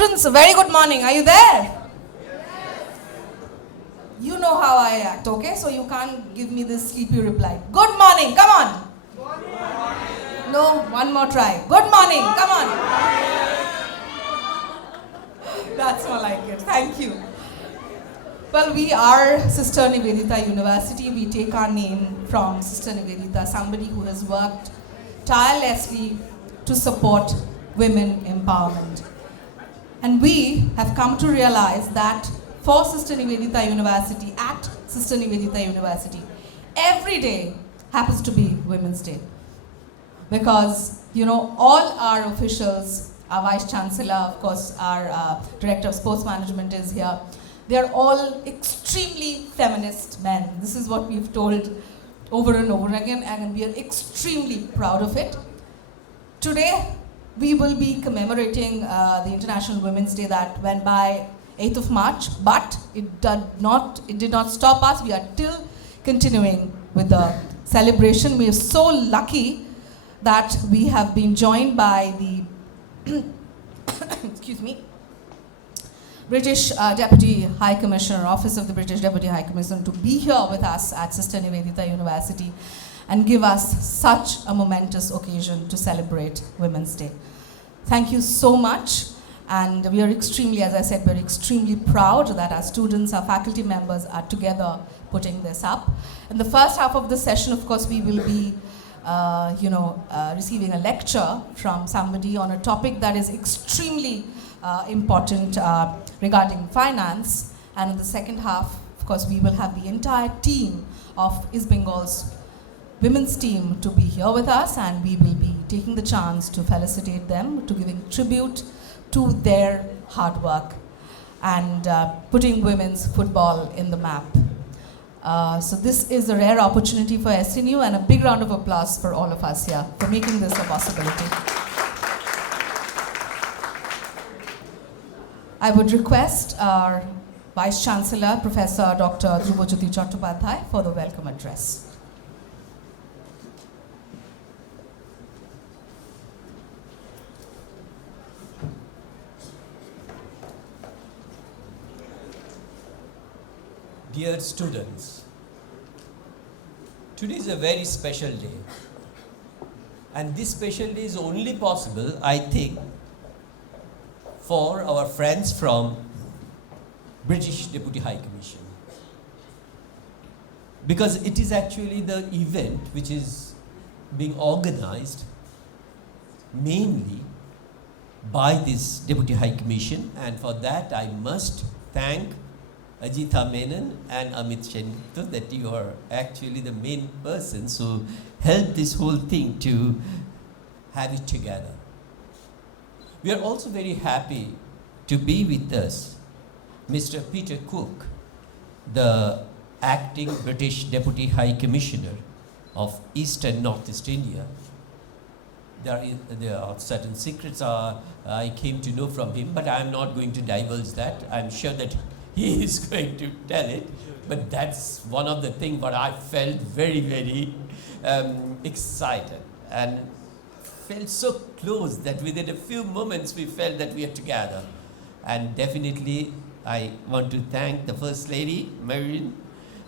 Students, a very good morning. Are you there? You know how I act, okay? So you can't give me this sleepy reply. Good morning, come on. No, one more try. Good morning, come on. That's more like it. Thank you. Well, we are Sister Nivedita University. We take our name from Sister Nivedita, somebody who has worked tirelessly to support women empowerment. And we have come to realize that for Sister Nivedita University, at Sister Nivedita University, every day happens to be Women's Day. Because, all our officials, our Vice Chancellor, of course, our Director of Sports Management is here. They are all extremely feminist men. This is what we've told over and over again, and we are extremely proud of it. Today, we will be commemorating the International Women's Day that went by 8th of March, but it did not stop us. We are still continuing with the celebration. We are so lucky that we have been joined by the British Deputy High Commissioner, Office of the British Deputy High Commissioner, to be here with us at Sister Nivedita University and give us such a momentous occasion to celebrate Women's Day. Thank you so much. And we are extremely, as I said, we're extremely proud that our students, our faculty members are together putting this up. In the first half of the session, of course, we will be receiving a lecture from somebody on a topic that is extremely important regarding finance. And in the second half, of course, we will have the entire team of East Bengal's women's team to be here with us, and we will be taking the chance to felicitate them, to giving tribute to their hard work and putting women's football in the map. So this is a rare opportunity for SNU, and a big round of applause for all of us here for making this a possibility. I would request our Vice Chancellor, Professor Dr. Dhrubajyoti Chattopadhyay, for the welcome address. Dear students, today is a very special day, and this special day is only possible, I think, for our friends from British Deputy High Commission, because it is actually the event which is being organized mainly by this Deputy High Commission, and for that I must thank Ajitha Menon and Amit Shenito that you are actually the main persons who helped this whole thing to have it together. We are also very happy to be with us Mr. Peter Cook, the acting British Deputy High Commissioner of East and Northeast India. There are certain secrets I came to know from him, but I am not going to divulge that. I am sure that he is going to tell it, but that's one of the things what I felt very, very excited and felt so close that within a few moments we felt that we are together. And definitely I want to thank the First Lady, Marion,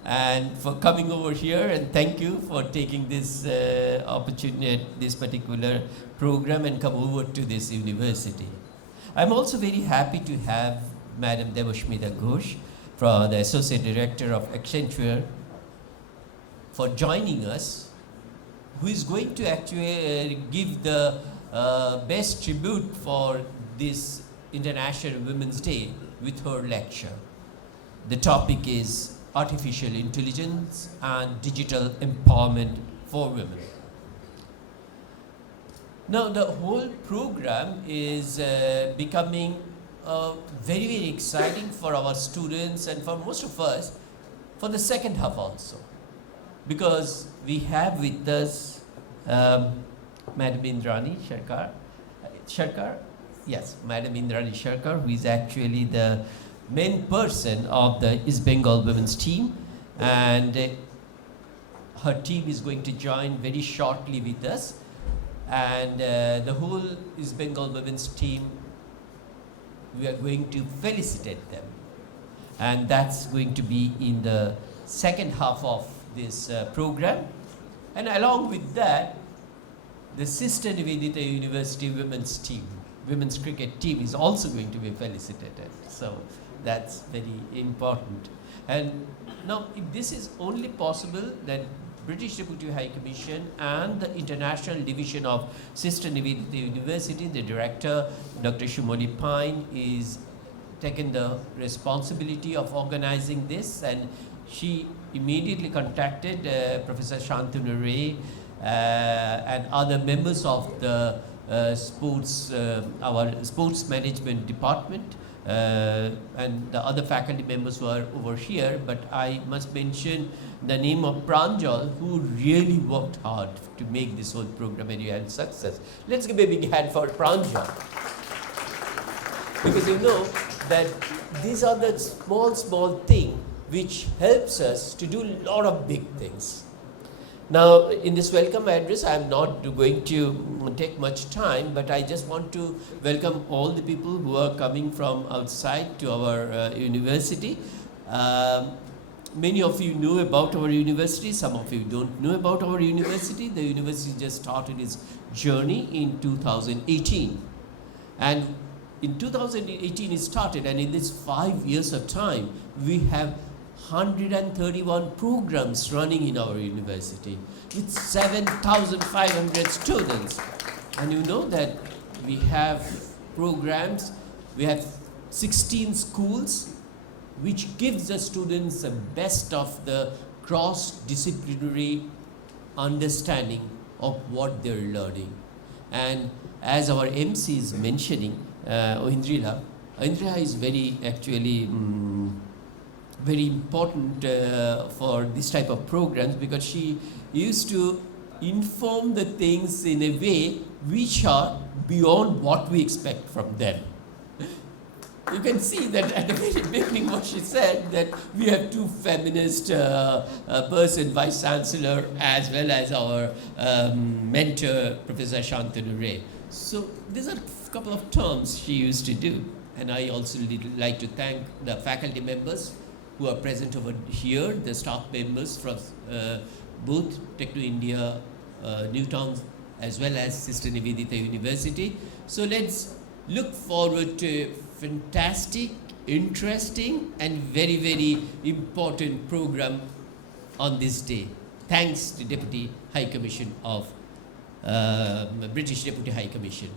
and for coming over here, and thank you for taking this opportunity, this particular program, and come over to this university. I'm also very happy to have Madam Debasmita Ghosh, the Associate Director of Accenture, for joining us, who is going to actually give the best tribute for this International Women's Day with her lecture. The topic is Artificial Intelligence and Digital Empowerment for Women. Now, the whole program is becoming very, very exciting for our students and for most of us for the second half also, because we have with us Madam Indrani Sharkar, yes, Madam Indrani Sharkar, who is actually the main person of the East Bengal women's team, and her team is going to join very shortly with us, and the whole East Bengal women's team we are going to felicitate them. And that's going to be in the second half of this program. And along with that, the Sister Nivedita University women's cricket team is also going to be felicitated. So that's very important. And now, if this is only possible, then British Deputy High Commission and the International Division of Sister Nivedita University, the director, Dr. Shumoni Pine, is taken the responsibility of organizing this, and she immediately contacted Professor Shantanu Ray and other members of the our sports management department and the other faculty members who are over here. But I must mention the name of Pranjal, who really worked hard to make this whole program a success. Let's give a big hand for Pranjal. Because you know that these are the small thing which helps us to do a lot of big things. Now, in this welcome address, I am not going to take much time, but I just want to welcome all the people who are coming from outside to our university. Many of you know about our university, some of you don't know about our university. The university just started its journey in 2018. And in 2018 it started, and in this 5 years of time, we have 131 programs running in our university with 7,500 students. And you know that we have programs, we have 16 schools, which gives the students the best of the cross-disciplinary understanding of what they're learning. And as our MC is mentioning, Indrila is very very important for this type of programs, because she used to inform the things in a way which are beyond what we expect from them. You can see that at the very beginning what she said, that we have two feminist person, Vice Chancellor, as well as our mentor, Professor Shantanu Ray. So these are a couple of terms she used to do. And I also like to thank the faculty members who are present over here, the staff members from both Techno India, Newtown, as well as Sister Nivedita University. So let's look forward to fantastic, interesting, and very, very important program on this day. Thanks to Deputy High Commission of British Deputy High Commission.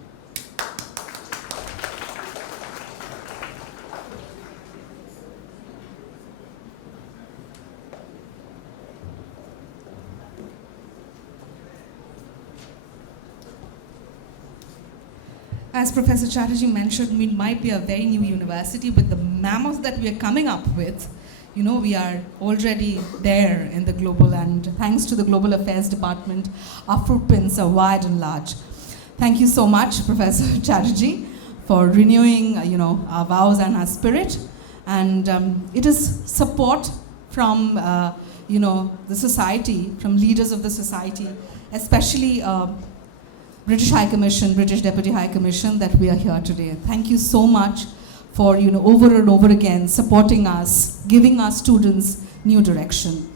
As Professor Chatterjee mentioned, we might be a very new university, but the mammoth that we are coming up with, you know, we are already there in the global, and thanks to the Global Affairs Department, our footprints are wide and large. Thank you so much, Professor Chatterjee, for renewing, our vows and our spirit. And it is support from, the society, from leaders of the society, especially British High Commission, British Deputy High Commission, that we are here today. Thank you so much for, over and over again supporting us, giving our students new direction.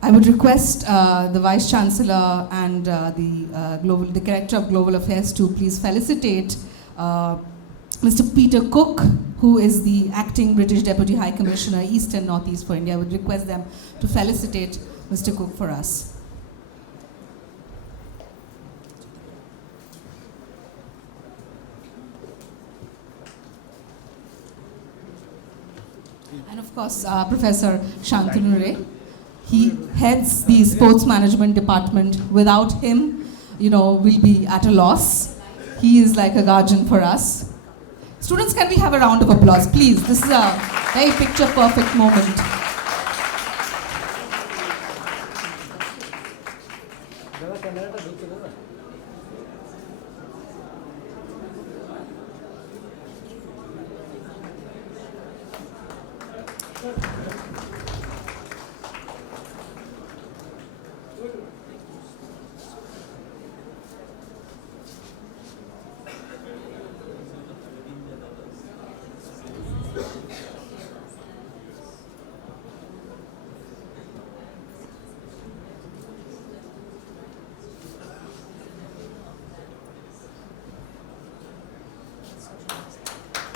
I would request the Vice Chancellor and the Director of Global Affairs to please felicitate Mr. Peter Cook, who is the Acting British Deputy High Commissioner, East and Northeast for India. I would request them to felicitate Mr. Cook for us. And of course, Professor Shantanu Ray. He heads the sports management department. Without him, we'll be at a loss. He is like a guardian for us. Students, can we have a round of applause, please? This is a very picture-perfect moment.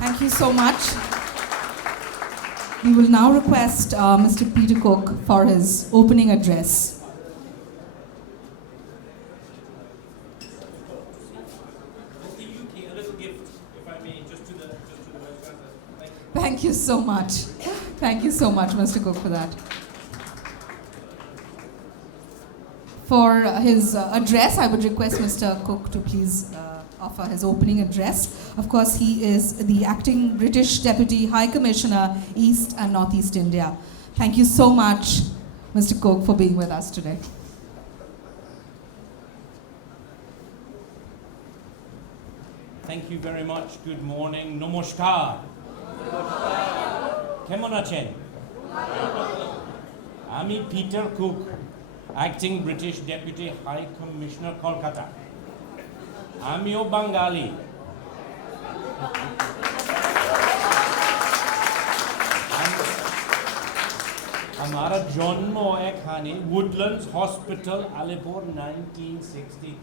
Thank you so much. We will now request Mr. Peter Cook for his opening address. Thank you so much. Thank you so much, Mr. Cook, for that. For his address, I would request Mr. Cook to please offer his opening address. Of course, he is the acting British Deputy High Commissioner, East and Northeast India. Thank you so much, Mr. Cook, for being with us today. Thank you very much. Good morning. Namaskar. Kemon achen? Ami Peter Cook, Acting British Deputy High Commissioner, Kolkata. Amio Bengali. हमारा जन्म एखाने Woodlands Hospital, Alipur, 1963.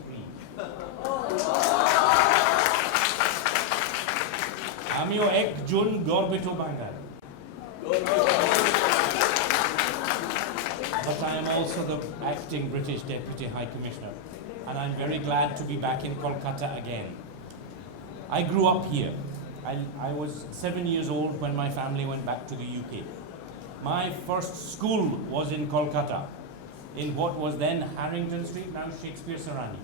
আমিও একজন গর্বিত বাঙালি. But I am also the acting British Deputy High Commissioner, and I'm very glad to be back in Kolkata again. I grew up here. I was 7 years old when my family went back to the UK. My first school was in Kolkata, in what was then Harrington Street, now Shakespeare Sarani.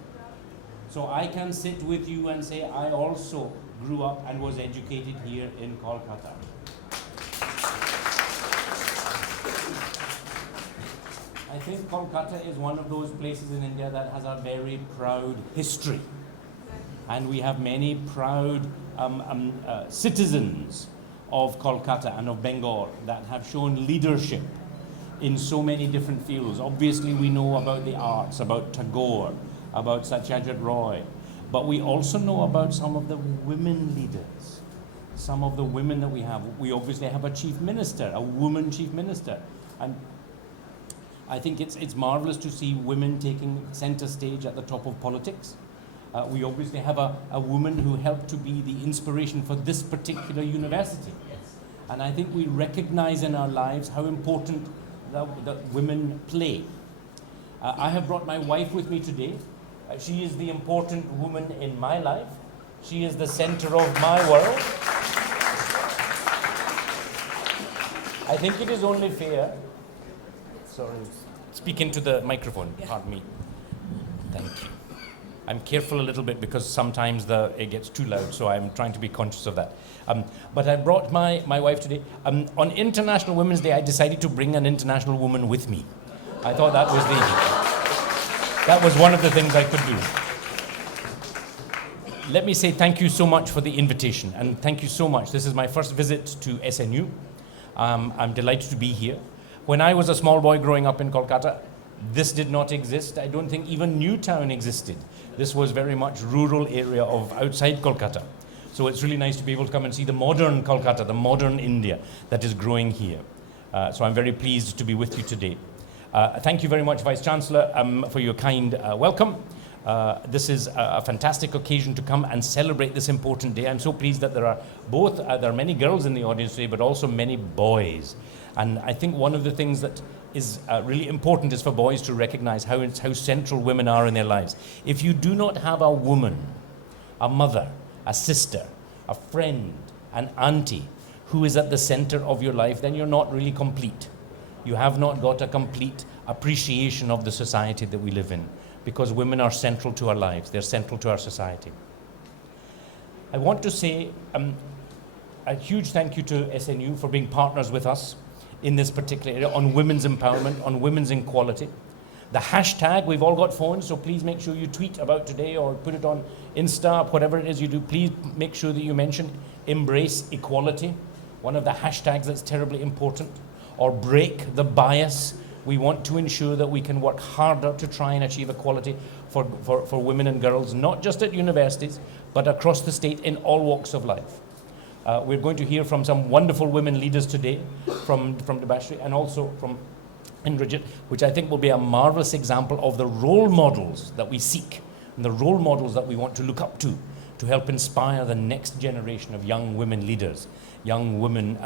So I can sit with you and say I also grew up and was educated here in Kolkata. I think Kolkata is one of those places in India that has a very proud history. And we have many proud citizens of Kolkata and of Bengal that have shown leadership in so many different fields. Obviously, we know about the arts, about Tagore, about Satyajit Roy, but we also know about some of the women leaders, some of the women that we have. We obviously have a chief minister, a woman chief minister, and I think it's marvelous to see women taking center stage at the top of politics. We obviously have a woman who helped to be the inspiration for this particular university. Yes. And I think we recognize in our lives how important that women play. I have brought my wife with me today. She is the important woman in my life. She is the center of my world. I think it is only fair. Sorry, speak into the microphone, pardon me. Thank you. I'm careful a little bit because sometimes it gets too loud, so I'm trying to be conscious of that. But I brought my wife today. On International Women's Day, I decided to bring an international woman with me. I thought that was one of the things I could do. Let me say thank you so much for the invitation, and thank you so much. This is my first visit to SNU. I'm delighted to be here. When I was a small boy growing up in Kolkata, this did not exist. I don't think even Newtown existed. This was very much rural area of outside Kolkata. So it's really nice to be able to come and see the modern Kolkata, the modern India that is growing here. So I'm very pleased to be with you today. Thank you very much, Vice Chancellor, for your kind welcome. This is a fantastic occasion to come and celebrate this important day. I'm so pleased that there are many girls in the audience today, but also many boys. And I think one of the things that is really important is for boys to recognize how central women are in their lives. If you do not have a woman, a mother, a sister, a friend, an auntie who is at the center of your life, then you're not really complete. You have not got a complete appreciation of the society that we live in, because women are central to our lives. They're central to our society. I want to say a huge thank you to SNU for being partners with us in this particular area on women's empowerment, on women's equality. The hashtag, we've all got phones, so please make sure you tweet about today or put it on Insta, whatever it is you do. Please make sure that you mention embrace equality, one of the hashtags that's terribly important, or break the bias. We want to ensure that we can work harder to try and achieve equality for women and girls, not just at universities, but across the state in all walks of life. We're going to hear from some wonderful women leaders today, from Debasmita and also from Indrajit, which I think will be a marvelous example of the role models that we seek and the role models that we want to look up to to help inspire the next generation of young women leaders, young women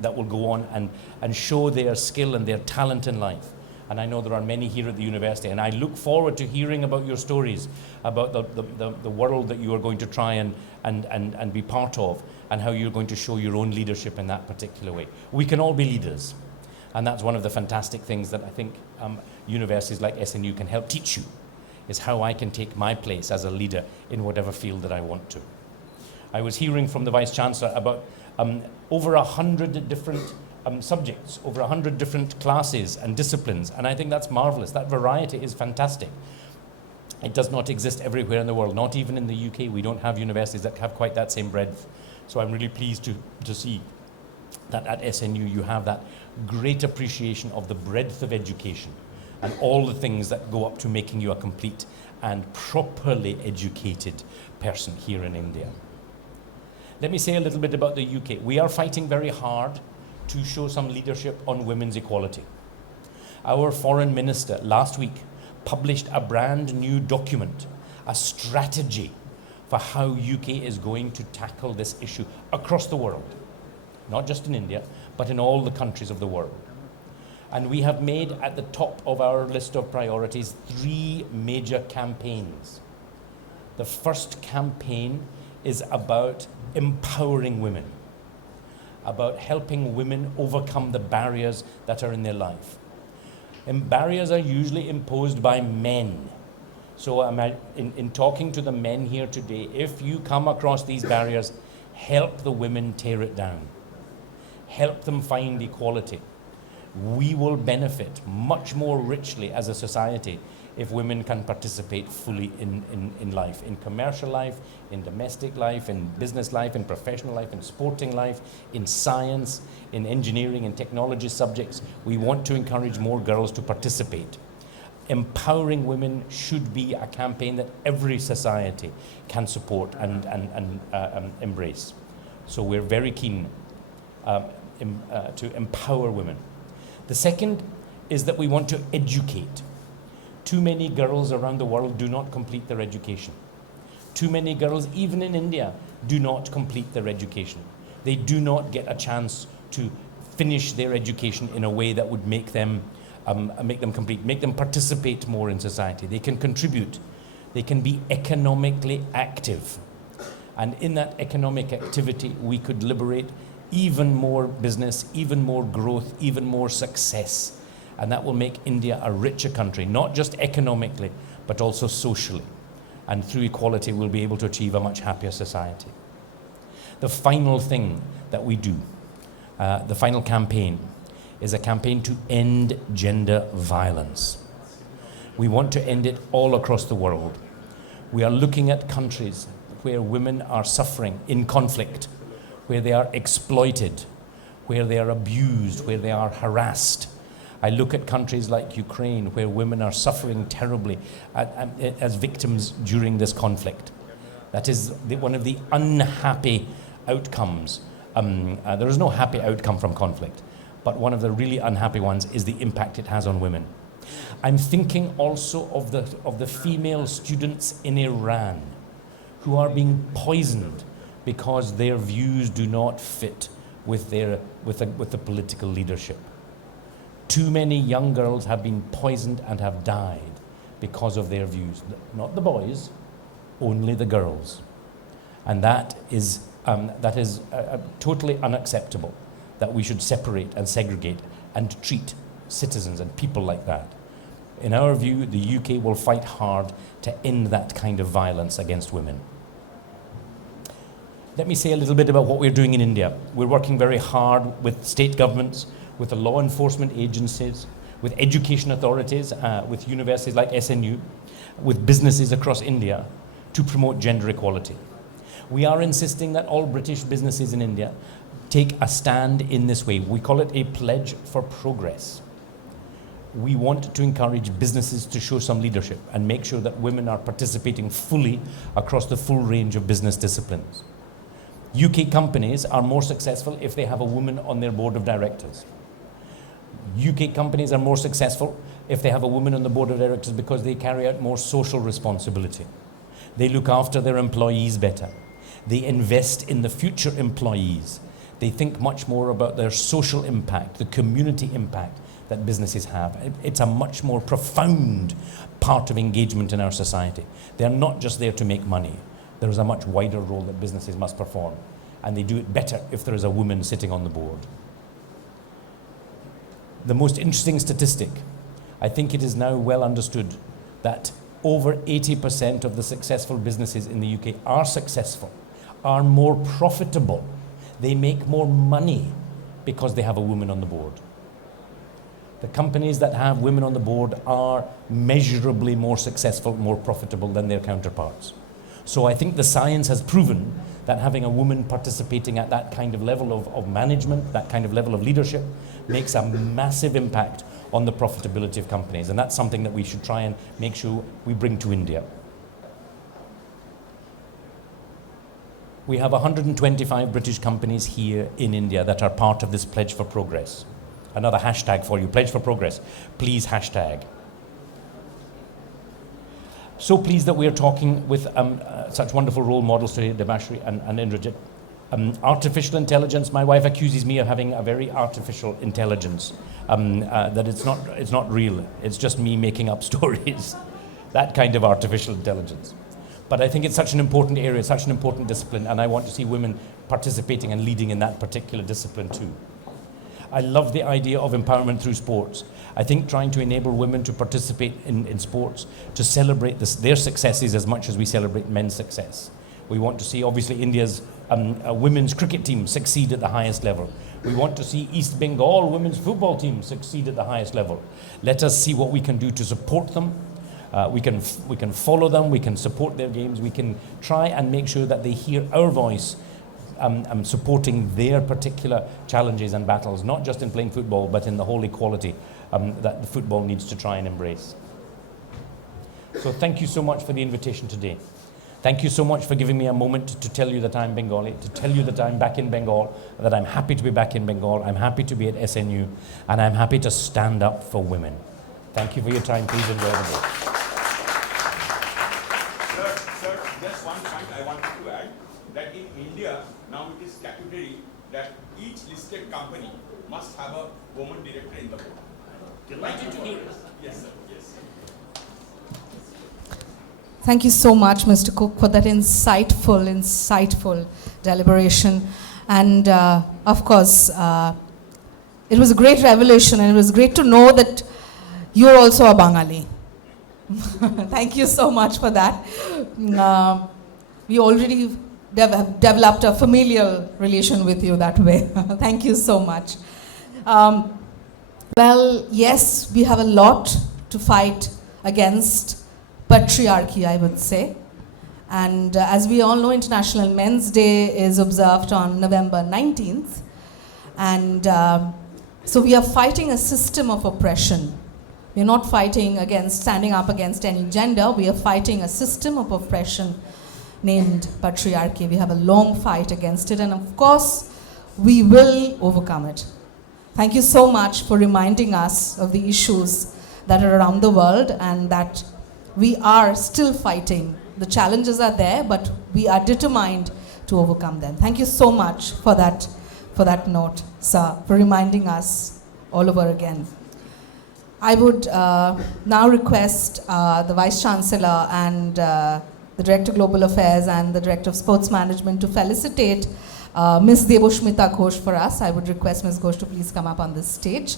that will go on and show their skill and their talent in life. And I know there are many here at the university, and I look forward to hearing about your stories, about the world that you are going to try and be part of, and how you're going to show your own leadership in that particular way. We can all be leaders, and that's one of the fantastic things that I think universities like SNU can help teach you, is how I can take my place as a leader in whatever field that I want to. I was hearing from the Vice-Chancellor about over 100 different subjects, over 100 different classes and disciplines, and I think that's marvelous. That variety is fantastic. It does not exist everywhere in the world, not even in the UK. We don't have universities that have quite that same breadth. So I'm really pleased to see that at SNU you have that great appreciation of the breadth of education and all the things that go up to making you a complete and properly educated person here in India. Let me say a little bit about the UK. We are fighting very hard to show some leadership on women's equality. Our foreign minister last week published a brand new document, a strategy for how UK is going to tackle this issue across the world, not just in India, but in all the countries of the world. And we have made at the top of our list of priorities 3 major campaigns. The first campaign is about empowering women, about helping women overcome the barriers that are in their life. And barriers are usually imposed by men. So in talking to the men here today, if you come across these barriers, help the women tear it down. Help them find equality. We will benefit much more richly as a society if women can participate fully in life, in commercial life, in domestic life, in business life, in professional life, in sporting life, in science, in engineering and technology subjects. We want to encourage more girls to participate. Empowering women should be a campaign that every society can support and embrace. So we're very keen to empower women. The second is that we want to educate. Too many girls around the world do not complete their education. Too many girls, even in India, do not complete their education. They do not get a chance to finish their education in a way that would make them complete, make them participate more in society. They can contribute. They can be economically active. And in that economic activity, we could liberate even more business, even more growth, even more success. And that will make India a richer country, not just economically, but also socially. And through equality, we'll be able to achieve a much happier society. The final thing that we do, the final campaign, is a campaign to end gender violence. We want to end it all across the world. We are looking at countries where women are suffering in conflict, where they are exploited, where they are abused, where they are harassed. I look at countries like Ukraine, where women are suffering terribly as victims during this conflict. That is one of the unhappy outcomes. There is no happy outcome from conflict, but one of the really unhappy ones is the impact it has on women. I'm thinking also of the female students in Iran who are being poisoned because their views do not fit with the political leadership. Too many young girls have been poisoned and have died because of their views. Not the boys, only the girls. And that is totally unacceptable, that we should separate and segregate and treat citizens and people like that. In our view, the UK will fight hard to end that kind of violence against women. Let me say a little bit about what we're doing in India. We're working very hard with state governments, with the law enforcement agencies, with education authorities, with universities like SNU, with businesses across India to promote gender equality. We are insisting that all British businesses in India take a stand in this way. We call it a pledge for progress. We want to encourage businesses to show some leadership and make sure that women are participating fully across the full range of business disciplines. UK companies are more successful if they have a woman on their board of directors. UK companies are more successful if they have a woman on the board of directors because they carry out more social responsibility. They look after their employees better. They invest in the future employees. They think much more about their social impact, the community impact that businesses have. It's a much more profound part of engagement in our society. They're not just there to make money. There is a much wider role that businesses must perform, and they do it better if there is a woman sitting on the board. The most interesting statistic, I think it is now well understood that over 80% of the successful businesses in the UK are successful, are more profitable. They make more money because they have a woman on the board. The companies that have women on the board are measurably more successful, more profitable than their counterparts. So I think the science has proven that having a woman participating at that kind of level of management, that kind of level of leadership, makes a massive impact on the profitability of companies. And that's something that we should try and make sure we bring to India. We have 125 British companies here in India that are part of this Pledge for Progress. Another hashtag for you, Pledge for Progress. Please hashtag. So pleased that we are talking with such wonderful role models today, Debashree and Indrajit. Artificial intelligence, my wife accuses me of having a very artificial intelligence, that it's not real. It's just me making up stories. That kind of artificial intelligence. But I think it's such an important area, such an important discipline, and I want to see women participating and leading in that particular discipline too. I love the idea of empowerment through sports. I think trying to enable women to participate in sports, to celebrate their successes as much as we celebrate men's success. We want to see, obviously, India's women's cricket team succeed at the highest level. We want to see East Bengal women's football team succeed at the highest level. Let us see what we can do to support them. We can follow them, we can support their games, we can try and make sure that they hear our voice supporting their particular challenges and battles, not just in playing football, but in the whole equality that the football needs to try and embrace. So thank you so much for the invitation today. Thank you so much for giving me a moment to tell you that I'm Bengali, to tell you that I'm back in Bengal, that I'm happy to be back in Bengal, I'm happy to be at SNU, and I'm happy to stand up for women. Thank you for your time. Please enjoy the day. Sir, just one point I wanted to add, that in India, now it is statutory that each listed company must have a woman director in the board. Delighted to hear. Yes, sir. Yes. Thank you so much, Mr. Cook, for that insightful deliberation. And of course, it was a great revelation, and it was great to know that you're also a Bengali. Thank you so much for that. We already developed a familial relation with you that way. Thank you so much. Well, yes, we have a lot to fight against patriarchy, I would say. And as we all know, International Men's Day is observed on November 19th. And so we are fighting a system of oppression. We're not fighting against, standing up against any gender. We are fighting a system of oppression named patriarchy. We have a long fight against it, and of course, we will overcome it. Thank you so much for reminding us of the issues that are around the world and that we are still fighting. The challenges are there, but we are determined to overcome them. Thank you so much for that note, sir, for reminding us all over again. I would now request the Vice Chancellor and the Director of Global Affairs and the Director of Sports Management to felicitate Ms. Debasmita Ghosh for us. I would request Ms. Ghosh to please come up on this stage.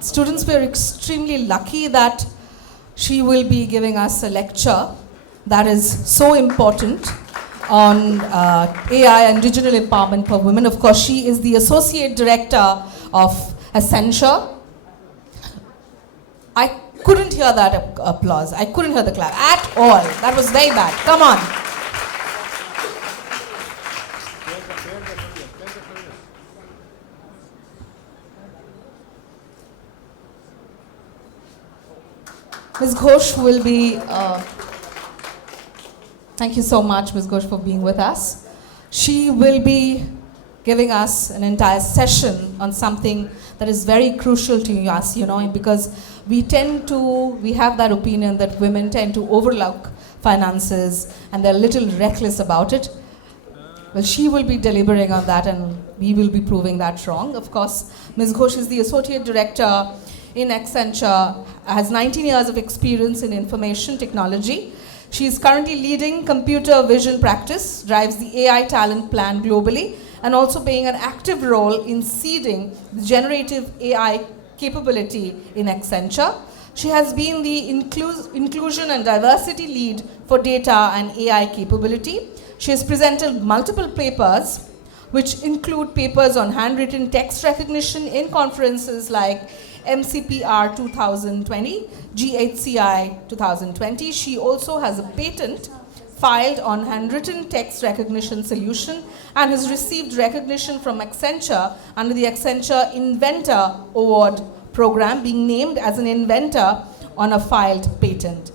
Students, we are extremely lucky that she will be giving us a lecture that is so important on AI and digital empowerment for women. Of course, she is the Associate Director of Accenture. I couldn't hear that applause. I couldn't hear the clap at all. That was very bad. Come on. Ms. Ghosh will be Thank you so much, Ms. Ghosh, for being with us. She will be giving us an entire session on something that is very crucial to us, because we have that opinion that women tend to overlook finances and they're a little reckless about it. Well, she will be deliberating on that and we will be proving that wrong. Of course, Ms. Ghosh is the Associate Director in Accenture, has 19 years of experience in information technology. She is currently leading computer vision practice, drives the AI talent plan globally, and also playing an active role in seeding the generative AI capability in Accenture. She has been the inclusion and diversity lead for data and AI capability. She has presented multiple papers, which include papers on handwritten text recognition in conferences like MCPR 2020, GHCI 2020. She also has a patent filed on handwritten text recognition solution and has received recognition from Accenture under the Accenture Inventor Award program, being named as an inventor on a filed patent.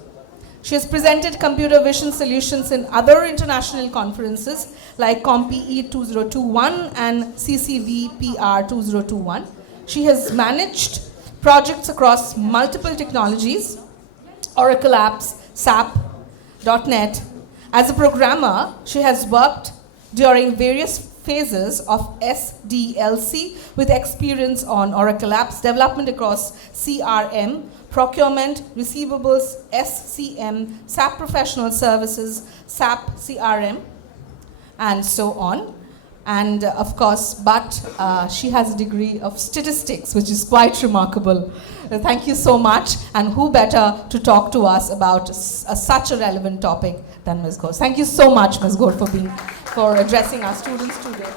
She has presented computer vision solutions in other international conferences like CompE 2021 and CCVPR 2021. She has managed projects across multiple technologies, Oracle apps, SAP, .NET. As a programmer, she has worked during various phases of SDLC with experience on Oracle apps, development across CRM, procurement, receivables, SCM, SAP professional services, SAP CRM, and so on. And of course, she has a degree of statistics, which is quite remarkable. Thank you so much. And who better to talk to us about such a relevant topic than Ms. Ghosh. Thank you so much, Ms. Ghosh, for addressing our students today.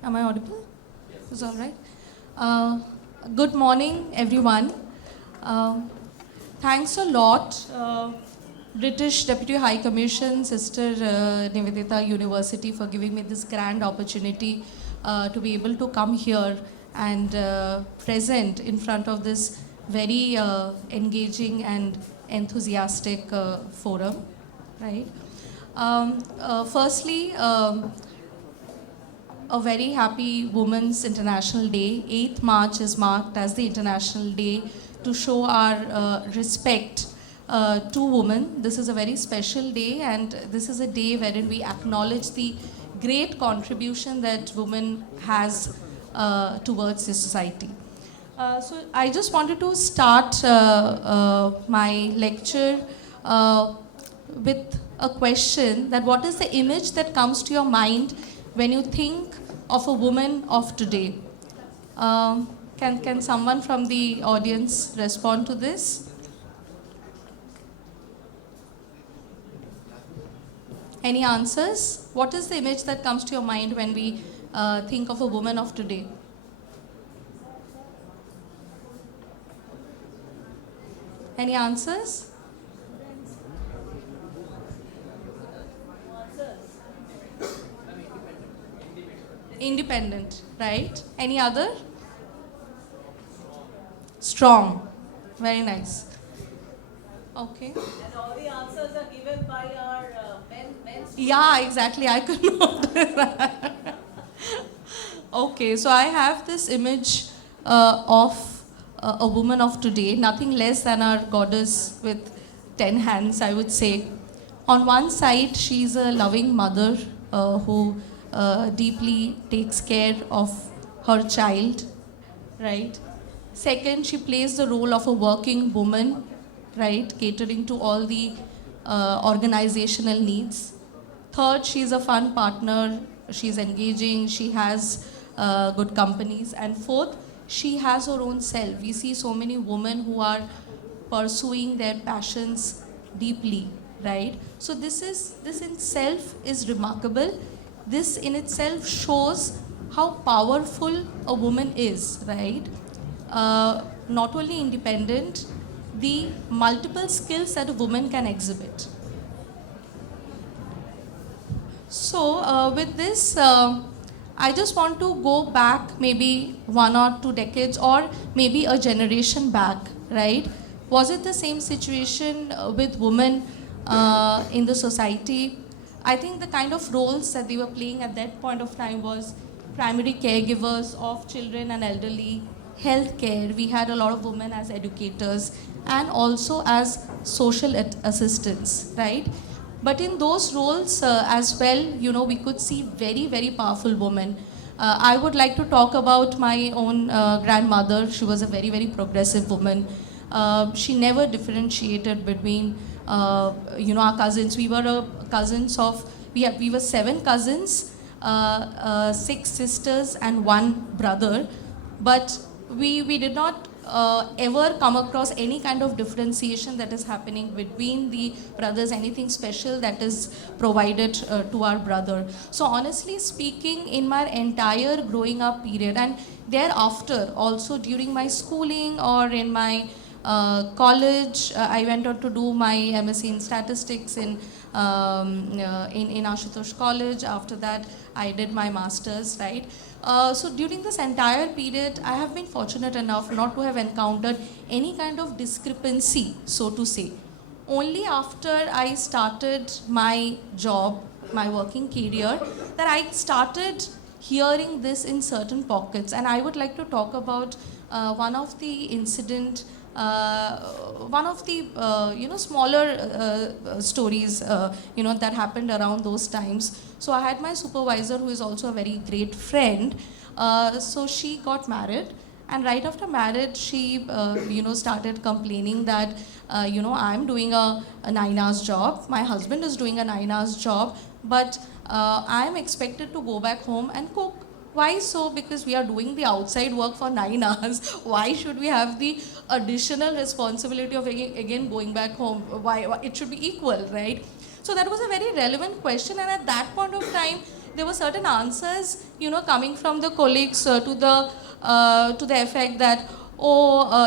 Am I audible? Yes. Is all right? Good morning, everyone. Thanks a lot, British Deputy High Commission, Sister Nivedita University, for giving me this grand opportunity to be able to come here and present in front of this very engaging and enthusiastic forum. Right? Firstly, a very happy Women's International Day. 8th March is marked as the International Day to show our respect to women. This is a very special day, and this is a day wherein we acknowledge the great contribution that women has towards the society. So I just wanted to start my lecture with a question that what is the image that comes to your mind when you think of a woman of today? Can someone from the audience respond to this? Any answers? What is the image that comes to your mind when we think of a woman of today? Any answers? Independent, right? Any other? Strong. Very nice. Okay. And all the answers are given by our men. Yeah, exactly. I could not do that. Okay, so I have this image of a woman of today, nothing less than our goddess with 10 hands, I would say. On one side, she's a loving mother who deeply takes care of her child, right? Second, she plays the role of a working woman, right, catering to all the organizational needs. Third, she's a fun partner, she's engaging, she has good companies. And fourth, she has her own self. We see so many women who are pursuing their passions deeply, right? So this in itself is remarkable. This in itself shows how powerful a woman is, right? Not only independent, the multiple skills that a woman can exhibit. So, with this, I just want to go back maybe 1 or 2 decades or maybe a generation back, right? Was it the same situation with women in the society? I think the kind of roles that they were playing at that point of time was primary caregivers of children and elderly, healthcare. We had a lot of women as educators and also as social assistants, right? But in those roles as well, you know, we could see very, very powerful women. I would like to talk about my own grandmother. She was a very, very progressive woman. She never differentiated between, our cousins. We were cousins of, we were 7 cousins, 6 sisters and 1 brother. But we did not ever come across any kind of differentiation that is happening between the brothers, anything special that is provided to our brother. So honestly speaking, in my entire growing up period and thereafter also during my schooling or in my college, I went on to do my MSc in statistics in Ashutosh College. After that, I did my master's, right? So during this entire period, I have been fortunate enough not to have encountered any kind of discrepancy, so to say. Only after I started my job, my working career, that I started hearing this in certain pockets. And I would like to talk about one of the incident, one of the smaller stories that happened around those times. So I had my supervisor, who is also a very great friend. So she got married, and right after marriage, she started complaining that I'm doing a 9 hours job, my husband is doing a 9 hours job, but I'm expected to go back home and cook. Why so? Because we are doing the outside work for 9 hours. Why should we have the additional responsibility of again going back home? Why it should be equal, right? So that was a very relevant question, and at that point of time, there were certain answers, coming from the colleagues to the effect that,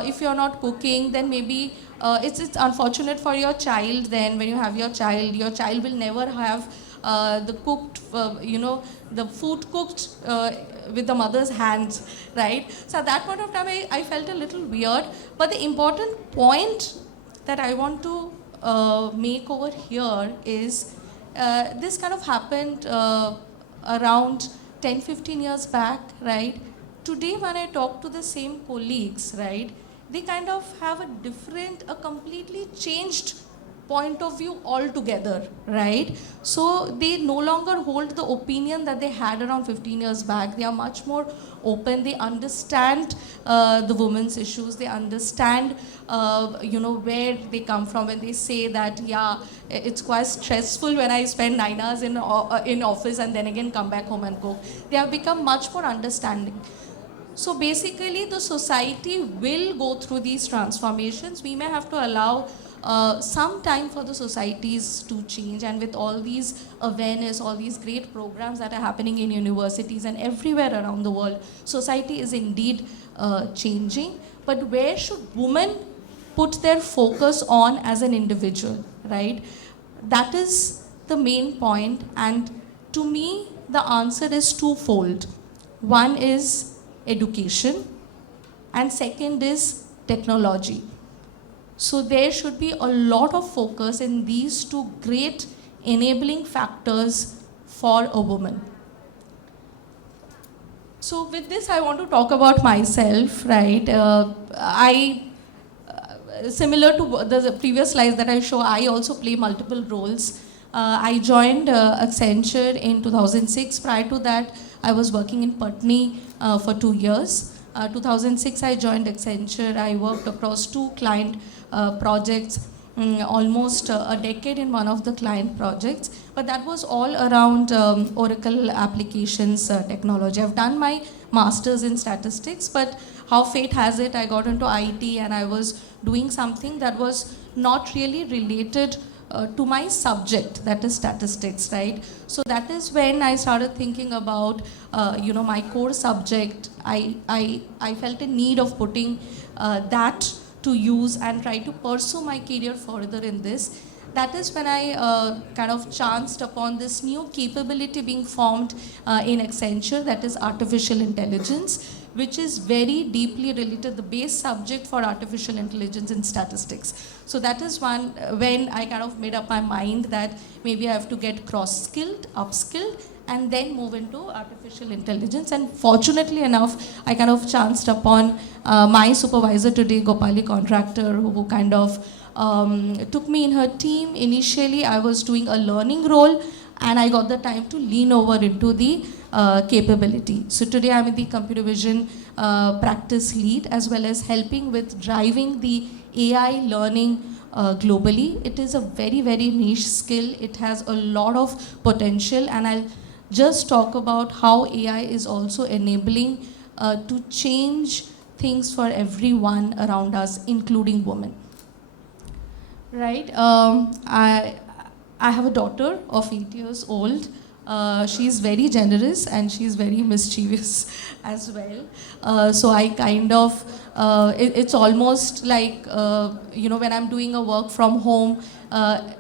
if you're not cooking, then maybe it's unfortunate for your child. Then when you have your child will never have the cooked, the food cooked with the mother's hands, right? So at that point of time, I felt a little weird. But the important point that I want to make over here is this kind of happened around 10-15 years back, right? Today when I talk to the same colleagues, right, they kind of have a completely changed point of view altogether, right? So they no longer hold the opinion that they had around 15 years back. They are much more open. They understand the women's issues. They understand, where they come from when they say that, yeah, it's quite stressful when I spend 9 hours in office and then again come back home and cook. They have become much more understanding. So basically, the society will go through these transformations. We may have to allow some time for the societies to change, and with all these awareness, all these great programs that are happening in universities and everywhere around the world, society is indeed changing. But where should women put their focus on as an individual, right? That is the main point, and to me, the answer is twofold. One is education, and second is technology. So there should be a lot of focus in these two great enabling factors for a woman. So with this, I want to talk about myself, right? Similar to the previous slides that I show, I also play multiple roles. I joined Accenture in 2006. Prior to that, I was working in Patni for 2 years. 2006, I joined Accenture. I worked across 2 client projects, almost a decade in one of the client projects. But that was all around Oracle applications technology. I've done my master's in statistics, but how fate has it, I got into IT and I was doing something that was not really related to my subject, that is statistics, right? So that is when I started thinking about, my core subject. I felt a need of putting that to use and try to pursue my career further in this. That is when I kind of chanced upon this new capability being formed in Accenture, that is artificial intelligence, which is very deeply related, the base subject for artificial intelligence in statistics. So that is one when I kind of made up my mind that maybe I have to get cross-skilled, upskilled, and then move into artificial intelligence. And fortunately enough, I kind of chanced upon my supervisor today, Gopali Contractor, who kind of took me in her team. Initially, I was doing a learning role, and I got the time to lean over into the capability. So today I'm the computer vision practice lead, as well as helping with driving the AI learning globally. It is a very, very niche skill. It has a lot of potential, and I'll just talk about how AI is also enabling to change things for everyone around us, including women. Right? I have a daughter of 8 years old. She's very generous and she's very mischievous as well. So I kind of, it's almost like, when I'm doing a work from home,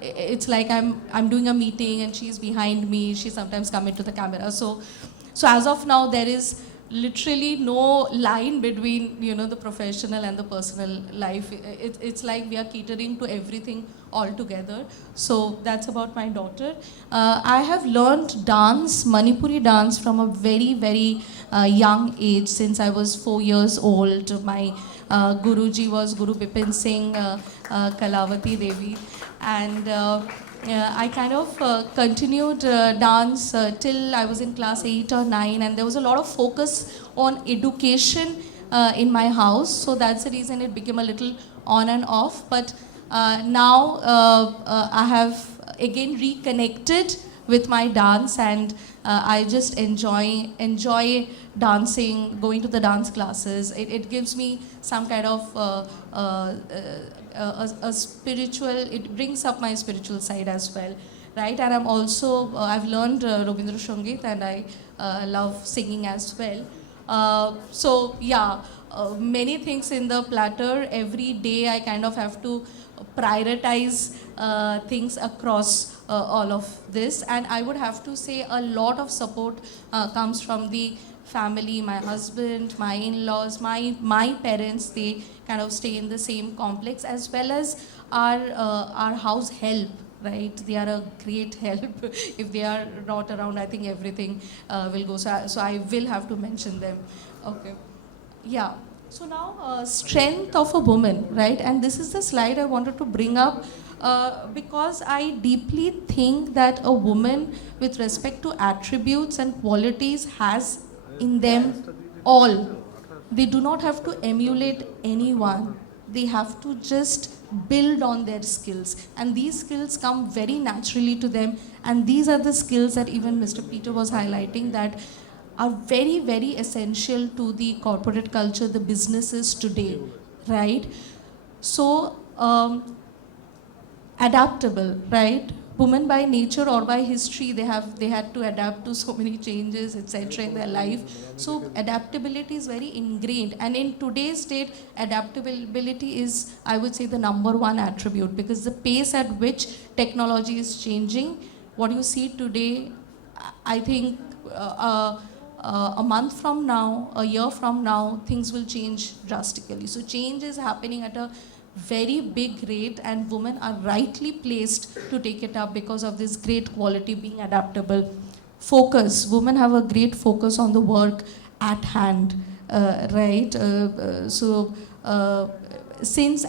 it's like I'm doing a meeting and she's behind me. She sometimes comes into the camera. So as of now, there is literally no line between the professional and the personal life. It's like we are catering to everything all together. So that's about my daughter. I have learned dance, Manipuri dance, from a very, very young age. Since I was 4 years old, my Guruji was Guru Bipin Singh Kalavati Devi, and I kind of continued dance till I was in class 8 or 9, and there was a lot of focus on education in my house. So that's the reason it became a little on and off. But now I have again reconnected with my dance, and I just enjoy dancing, going to the dance classes. It gives me some kind of a spiritual, it brings up my spiritual side as well, right? And I'm also, I've learned Rabindra Sangeet, and I love singing as well. So yeah, many things in the platter. Every day I kind of have to prioritize things across all of this, and I would have to say a lot of support comes from the family, my husband, my in-laws, my parents. They kind of stay in the same complex, as well as our house help, right? They are a great help. If they are not around, I think everything will go. So I will have to mention them. Okay. Yeah. So now, strength of a woman, right? And this is the slide I wanted to bring up because I deeply think that a woman, with respect to attributes and qualities, has in them all. They do not have to emulate anyone. They have to just build on their skills. And these skills come very naturally to them. And these are the skills that even Mr. Peter was highlighting that are very, very essential to the corporate culture, the businesses today, right? So, adaptable, right? Women by nature or by history, they had to adapt to so many changes, etc. in their life. So adaptability is very ingrained. And in today's state, adaptability is, I would say, the #1 attribute, because the pace at which technology is changing, what you see today, I think a month from now, a year from now, things will change drastically. So change is happening at a very big rate, and women are rightly placed to take it up because of this great quality, being adaptable. Focus. Women have a great focus on the work at hand, right? Since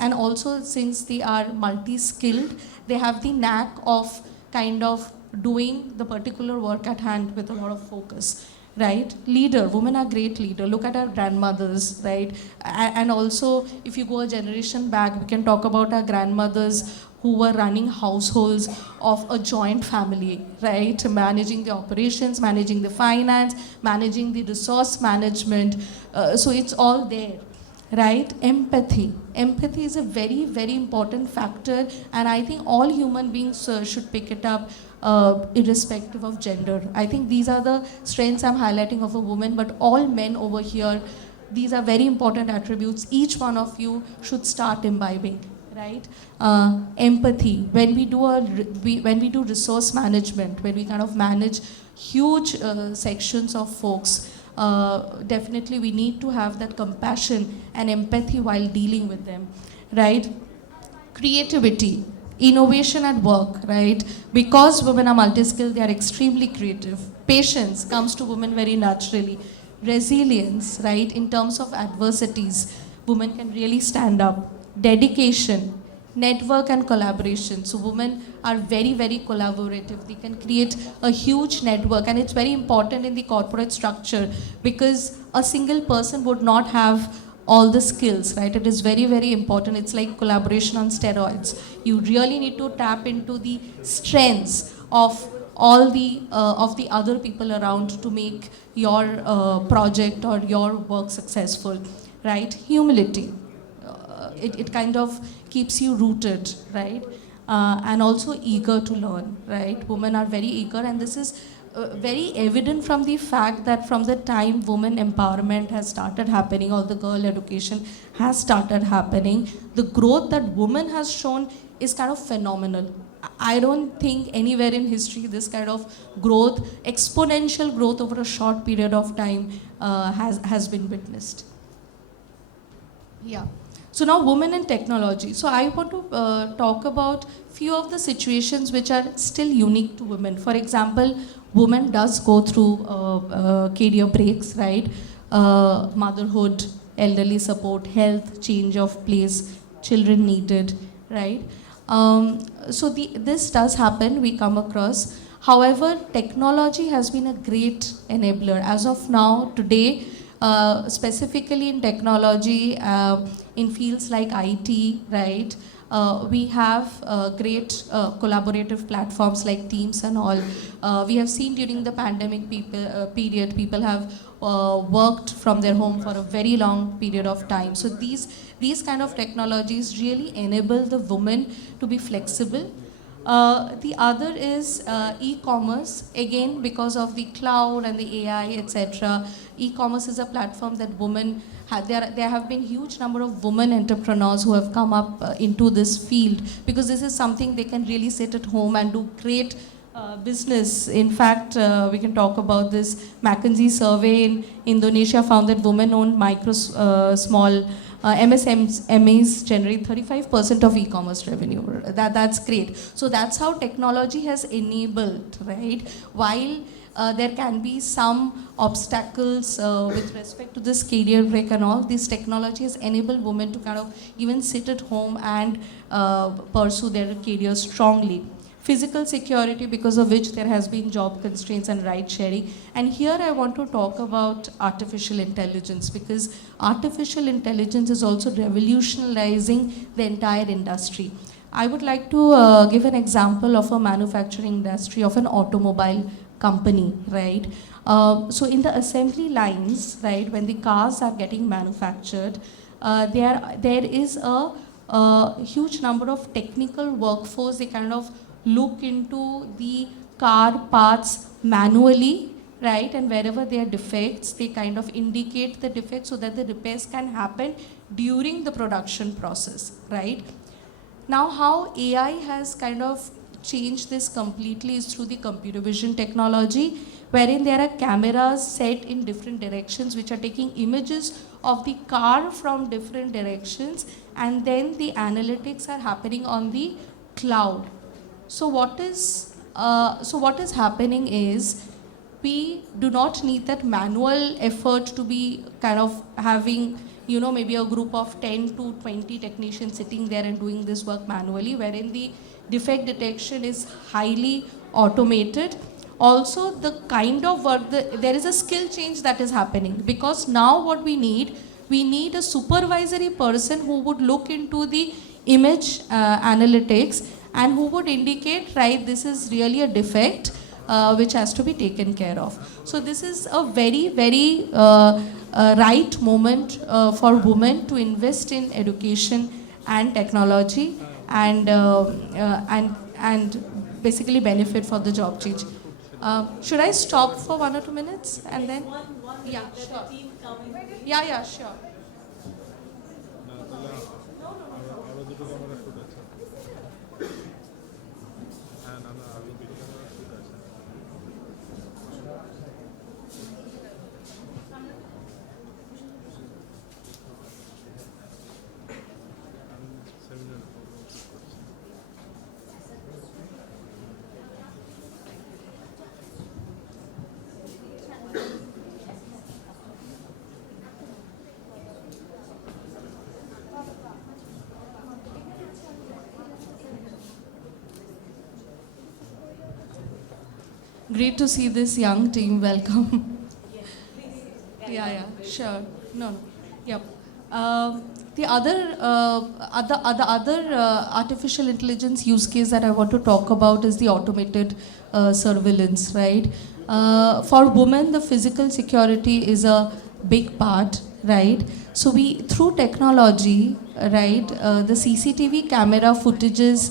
they are multi-skilled, they have the knack of kind of doing the particular work at hand with a lot of focus. Right? Leader. Women are great leader. Look at our grandmothers, right? And also, if you go a generation back, we can talk about our grandmothers who were running households of a joint family, right? Managing the operations, managing the finance, managing the resource management. So it's all there, right? Empathy is a very, very important factor, and I think all human beings should pick it up, irrespective of gender. I think these are the strengths I'm highlighting of a woman, but all men over here, these are very important attributes. Each one of you should start imbibing, right? Empathy. When we do resource management, when we kind of manage huge sections of folks, definitely we need to have that compassion and empathy while dealing with them, right? Creativity, innovation at work, right? Because women are multi-skilled, they are extremely creative. Patience comes to women very naturally. Resilience, right? In terms of adversities, women can really stand up. Dedication, network and collaboration. So women are very, very collaborative. They can create a huge network, and it's very important in the corporate structure because a single person would not have all the skills, right? It is very, very important. It's like collaboration on steroids. You really need to tap into the strengths of all the other people around to make your project or your work successful, right? Humility. It kind of keeps you rooted, right? And also eager to learn, right? Women are very eager, and this is very evident from the fact that from the time women empowerment has started happening, or the girl education has started happening, the growth that women has shown is kind of phenomenal. I don't think anywhere in history this kind of growth, exponential growth over a short period of time has been witnessed. Yeah. So now women in technology. So I want to talk about few of the situations which are still unique to women. For example, women does go through career breaks, right? Motherhood, elderly support, health, change of place, children needed, right? So this does happen, we come across. However, technology has been a great enabler. As of now, today, specifically in technology, in fields like IT, right? We have great collaborative platforms like Teams and all. We have seen during the pandemic period, people have worked from their home for a very long period of time. So these kind of technologies really enable the women to be flexible. The other is e-commerce. Again, because of the cloud and the AI, etc. E-commerce is a platform that women have. There have been huge number of women entrepreneurs who have come up into this field because this is something they can really sit at home and do great business. In fact, we can talk about this. McKinsey survey in Indonesia found that women-owned small MSMEs generate 35% of e-commerce revenue. That's great. So that's how technology has enabled, right? While there can be some obstacles with respect to this career break and all, this technology has enabled women to kind of even sit at home and pursue their career strongly. Physical security, because of which there has been job constraints and ride sharing. And here I want to talk about artificial intelligence, because artificial intelligence is also revolutionizing the entire industry. I would like to give an example of a manufacturing industry of an automobile company, right? So in the assembly lines, right, when the cars are getting manufactured, there is a huge number of technical workforce. They kind of look into the car parts manually, right? And wherever there are defects, they kind of indicate the defects so that the repairs can happen during the production process, right? Now, how AI has kind of changed this completely is through the computer vision technology, wherein there are cameras set in different directions which are taking images of the car from different directions, and then the analytics are happening on the cloud. So what is happening is we do not need that manual effort to be kind of having, you know, maybe a group of 10 to 20 technicians sitting there and doing this work manually, wherein the defect detection is highly automated. Also, the kind of work, there is a skill change that is happening, because now what we need a supervisory person who would look into the image analytics and who would indicate, right, this is really a defect. which has to be taken care of. So this is a very, very right moment for women to invest in education and technology and basically benefit for the job change. Should I stop for 1 or 2 minutes and then? Yeah, sure. Yeah, sure. Great to see this young team. Welcome. Yeah, sure. No. Yep. The other artificial intelligence use case that I want to talk about is the automated surveillance, right? For women, the physical security is a big part, right? So through technology, right, the CCTV camera footages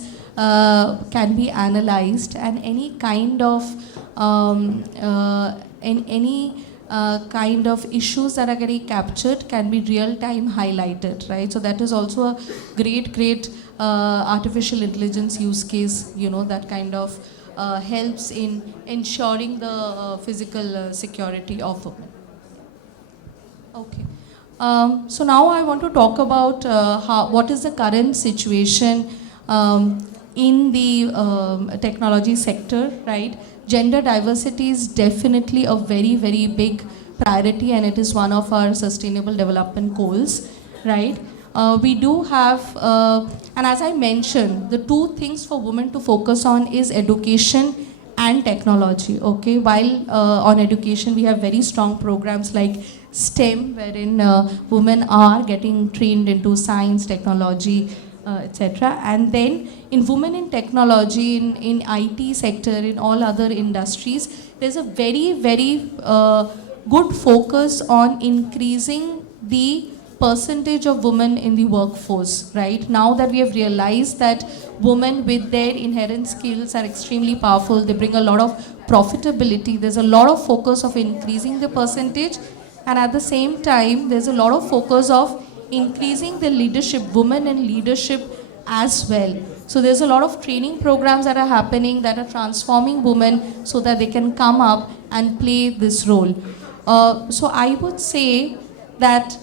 can be analyzed, and any kind of kind of issues that are getting captured can be real-time highlighted, right? So that is also a great artificial intelligence use case, that kind of helps in ensuring the physical security of women. Okay. So now I want to talk about what is the current situation in the technology sector, right? Gender diversity is definitely a very, very big priority, and it is one of our sustainable development goals, right? We do have, and as I mentioned, the two things for women to focus on is education and technology, okay? While on education, we have very strong programs like STEM, wherein women are getting trained into science, technology, etc. And then in women in technology, in IT sector, in all other industries, there's a very, very good focus on increasing the percentage of women in the workforce, right? Now that we have realized that women with their inherent skills are extremely powerful, they bring a lot of profitability, there's a lot of focus of increasing the percentage, and at the same time, there's a lot of focus of increasing the leadership, women in leadership as well. So there's a lot of training programs that are happening that are transforming women so that they can come up and play this role. So I would say that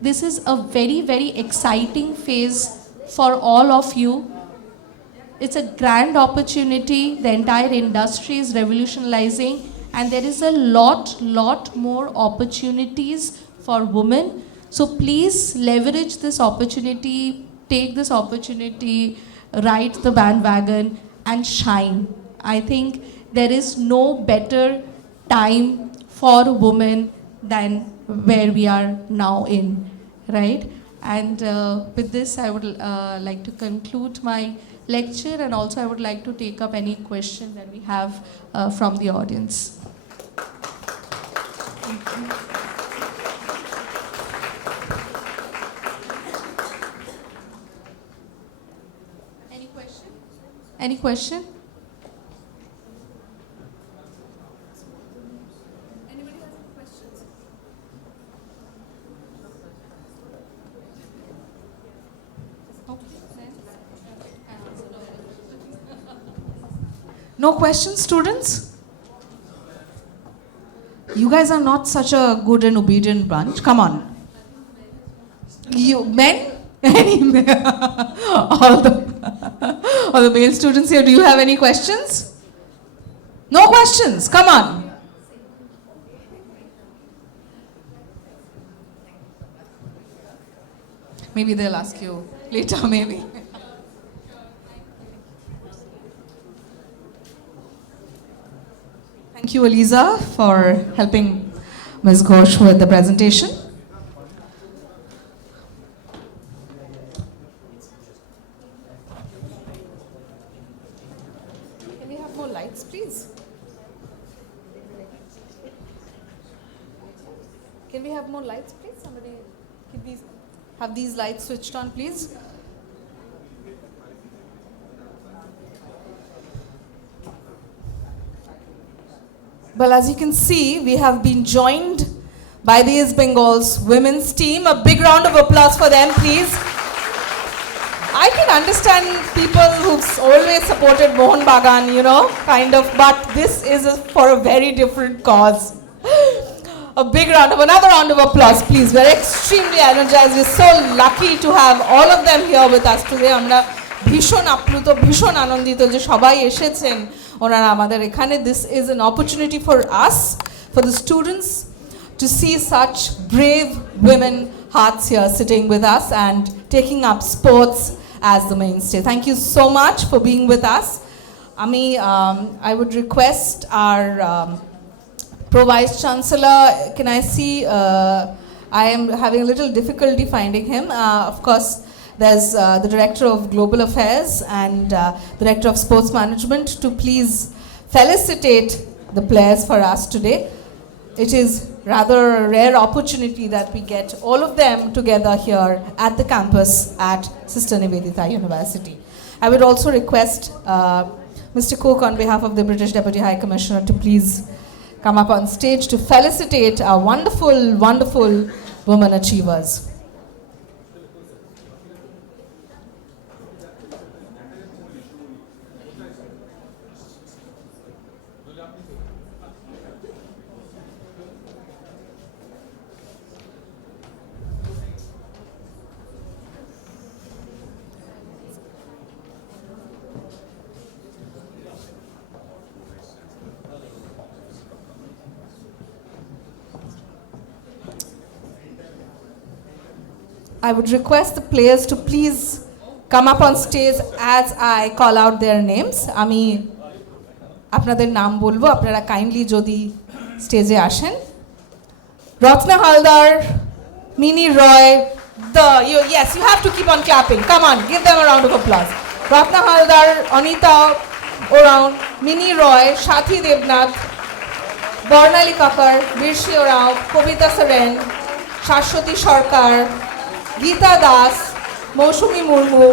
this is a very, very exciting phase for all of you. It's a grand opportunity. The entire industry is revolutionizing, and there is a lot more opportunities for women. So please leverage this opportunity, take this opportunity, ride the bandwagon and shine. I think there is no better time for women than where we are now in, right? And with this, I would like to conclude my lecture, and also I would like to take up any question that we have from the audience. Any question? Anybody has any questions? Okay, then. No questions, students? You guys are not such a good and obedient bunch. Come on. You men? Any men? All the male students here, do you have any questions? No questions. Come on. Maybe they'll ask you later, maybe. Thank you, Eliza, for helping Ms. Ghosh with the presentation. Can we have more lights, please? Can we have more lights, please? Somebody have these lights switched on, please. Well, as you can see, we have been joined by the East Bengal's women's team. A big round of applause for them, please. I can understand people who've always supported Mohan Bagan, kind of, but this is for a very different cause. Another round of applause, please. We're extremely energized. We're so lucky to have all of them here with us today. আমরা ভীষণ আপ্লুত, ভীষণ আনন্দিত যে সবাই এসেছেন ওনারা আমাদের এখানে. This is an opportunity for us, for the students, to see such brave women hearts here sitting with us and taking up sports as the mainstay. Thank you so much for being with us. I would request our Pro Vice Chancellor, can I see, I am having a little difficulty finding him. Of course, there's the Director of Global Affairs and Director of Sports Management to please felicitate the players for us today. It is rather a rare opportunity that we get all of them together here at the campus at Sister Nivedita University. I would also request Mr. Cook on behalf of the British Deputy High Commissioner to please come up on stage to felicitate our wonderful, wonderful women achievers. I would request the players to please come up on stage as I call out their names. আমি আপনাদের নাম বলবো, আপনারা kindly যদি স্টেজে আসেন. Ratna Haldar, mini Roy, yes, you have to keep on clapping. Come on, give them a round of applause. Ratna Haldar, Anita ওরাও, mini রয়, সাথী দেবনাথ, বর্ণালী কাকার, বীরসি ওরাও, কবিতা সোরেন, শাশ্বতী সরকার, গীতা দাস, মৌসুমী মুর্মু,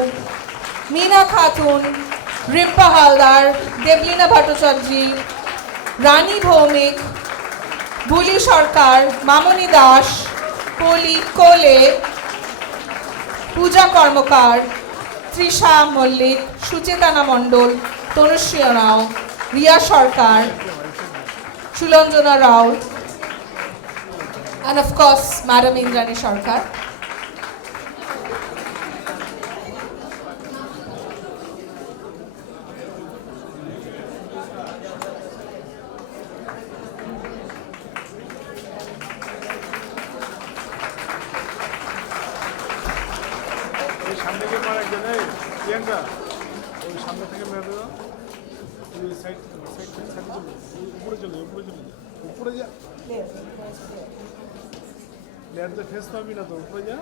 মিনা খাতুন, রিম্পা হালদার, দেবলীনা ভট্টাচার্য, রানী ভৌমিক, বুলি সরকার, মামনি দাস, পলি কোলে, পূজা কর্মকার, তৃষা মল্লিক, সুচেতনা মণ্ডল, তনুশ্রী রাও, রিয়া সরকার, সুলঞ্জনা রাও, and of course Madam Indrani Sarkar. Face পাবি না তো উপরে যা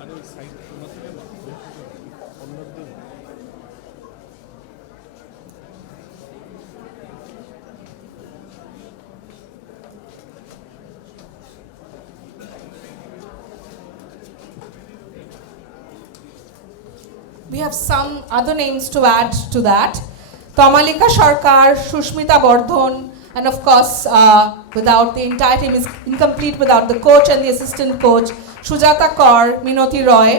আরে সাইড অন্যদিন We have some other names to add to that. Tamalika Sarkar, Shushmita Bordhon, and of course, without the entire team is incomplete without the coach and the assistant coach, Sujata Kaur, Minoti Roy.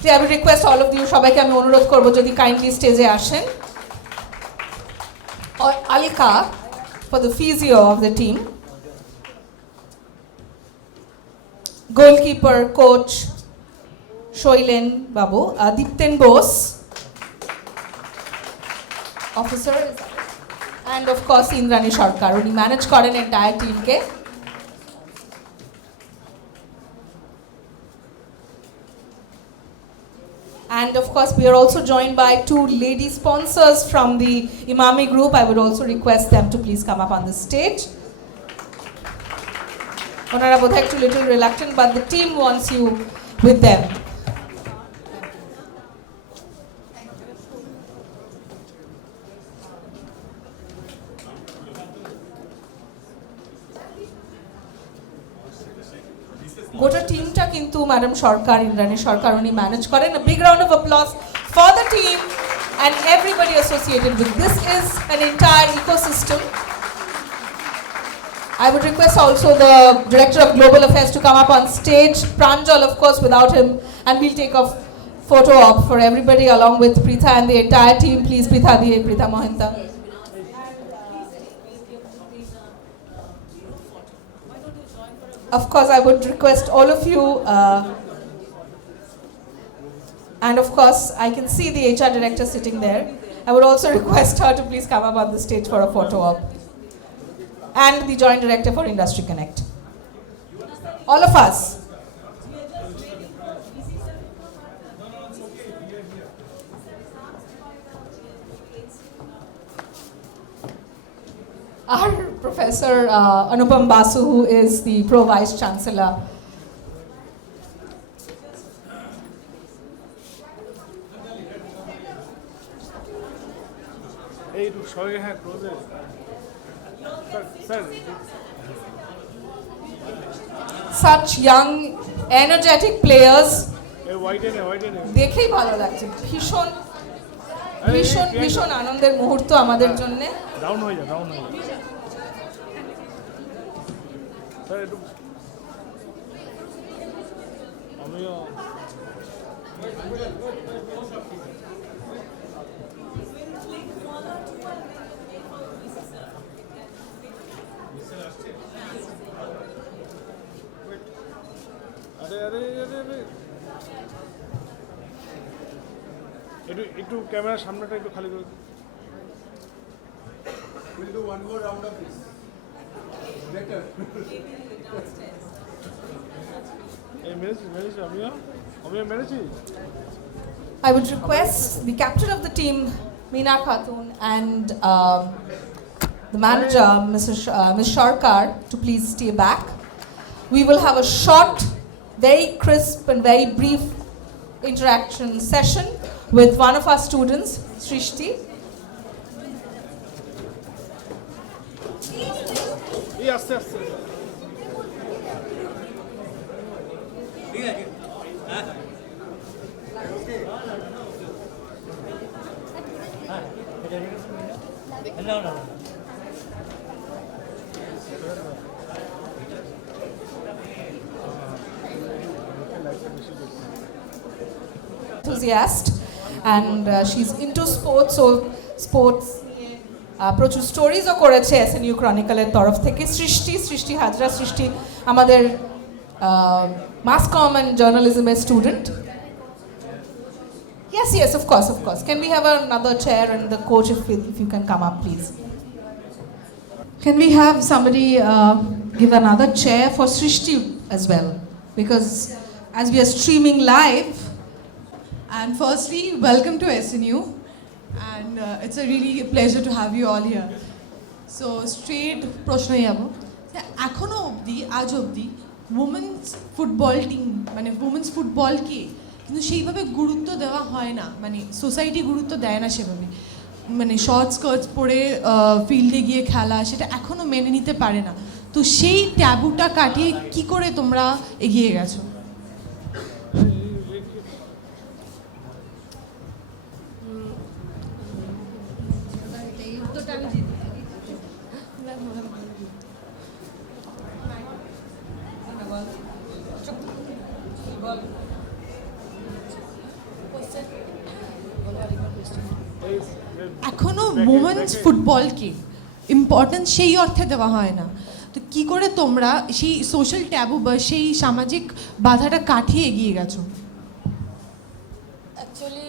So I will request all of you, সবাইকে আমি অনুরোধ করব যদি kindly stage আসেন. Alika for the physio of the team. Goalkeeper, coach, Shoilen Babu, Dipten Bose, officer, and of course Indrani Sarkar, who manage the entire team. And of course we are also joined by two lady sponsors from the Imami group. I would also request them to please come up on the stage. Onara bodhai ekটু little reluctant, but the team wants you with them. গোটা টিমটা কিন্তু madam সরকার, ইন্দ্রাণী সরকার উনি manage করেন. A big round of applause for the team and everybody associated with this. Is an entire ecosystem. I would request also the Director of Global Affairs to come up on stage. Pranjal, of course, without him, and we'll take a photo op for everybody along with Preetha and the entire team. Please, Preetha Diye, Preetha Mohinta. Of course, I would request all of you, and of course, I can see the HR Director sitting there. I would also request her to please come up on the stage for a photo op. And the Joint Director for Industry Connect. All of us. Our Professor Anupam Basu, who is the Pro Vice Chancellor. এই একটু সবাই হ্যাঁ ক্লোজে sir Such young, energetic players. এই white এনে দেখেই ভালো লাগছে. ভীষণ ভীষণ ভীষণ আনন্দের মুহূর্ত আমাদের জন্য. ডাউন হয়ে যা স্যার একটু আমিও আরে একটু ক্যামেরার সামনেটা একটু খালি করে We'll do one more round of this. Better. এই মেরেছি আমিও মেরেছি I would request the captain of the team, Meena Khatun, and the manager, Ms. Sharkar, to please stay back. We will have a short, very crisp and very brief interaction session with one of our students, Srishti. এই আস্তে Enthusiast, and she's into sports, so sports প্রচুর স্টোরিজও করেছে SNU ক্রনিকলের তরফ থেকে. সৃষ্টি হাজরা. সৃষ্টি আমাদের mass comm and জার্নালিজমের student. Yes, of course. Can we have another chair and the coach if you can come up, please? Can we have somebody give another chair for Srishti as well? Because as we are streaming live. And firstly, welcome to SNU. And it's a really pleasure to have you all here. So straight প্রশ্নে যাব. এখনো অবধি আজ অবধি women's football team মানে women's ফুটবলকে কিন্তু সেইভাবে গুরুত্ব দেওয়া হয় না, মানে সোসাইটি গুরুত্ব দেয় না সেভাবে. মানে শর্ট স্কার্টস পরে ফিল্ডে গিয়ে খেলা সেটা এখনো মেনে নিতে পারে না. তো সেই ট্যাবুটা কাটিয়ে কি করে তোমরা এগিয়ে গেছো? এখনো উমেন্স ফুটবলকে ইম্পর্টেন্স সেই অর্থে দেওয়া হয় না. তো কি করে তোমরা সেই সোশ্যাল ট্যাবু বা সেই সামাজিক বাধাটা কাটিয়ে এগিয়ে গেছো? অ্যাকচুয়ালি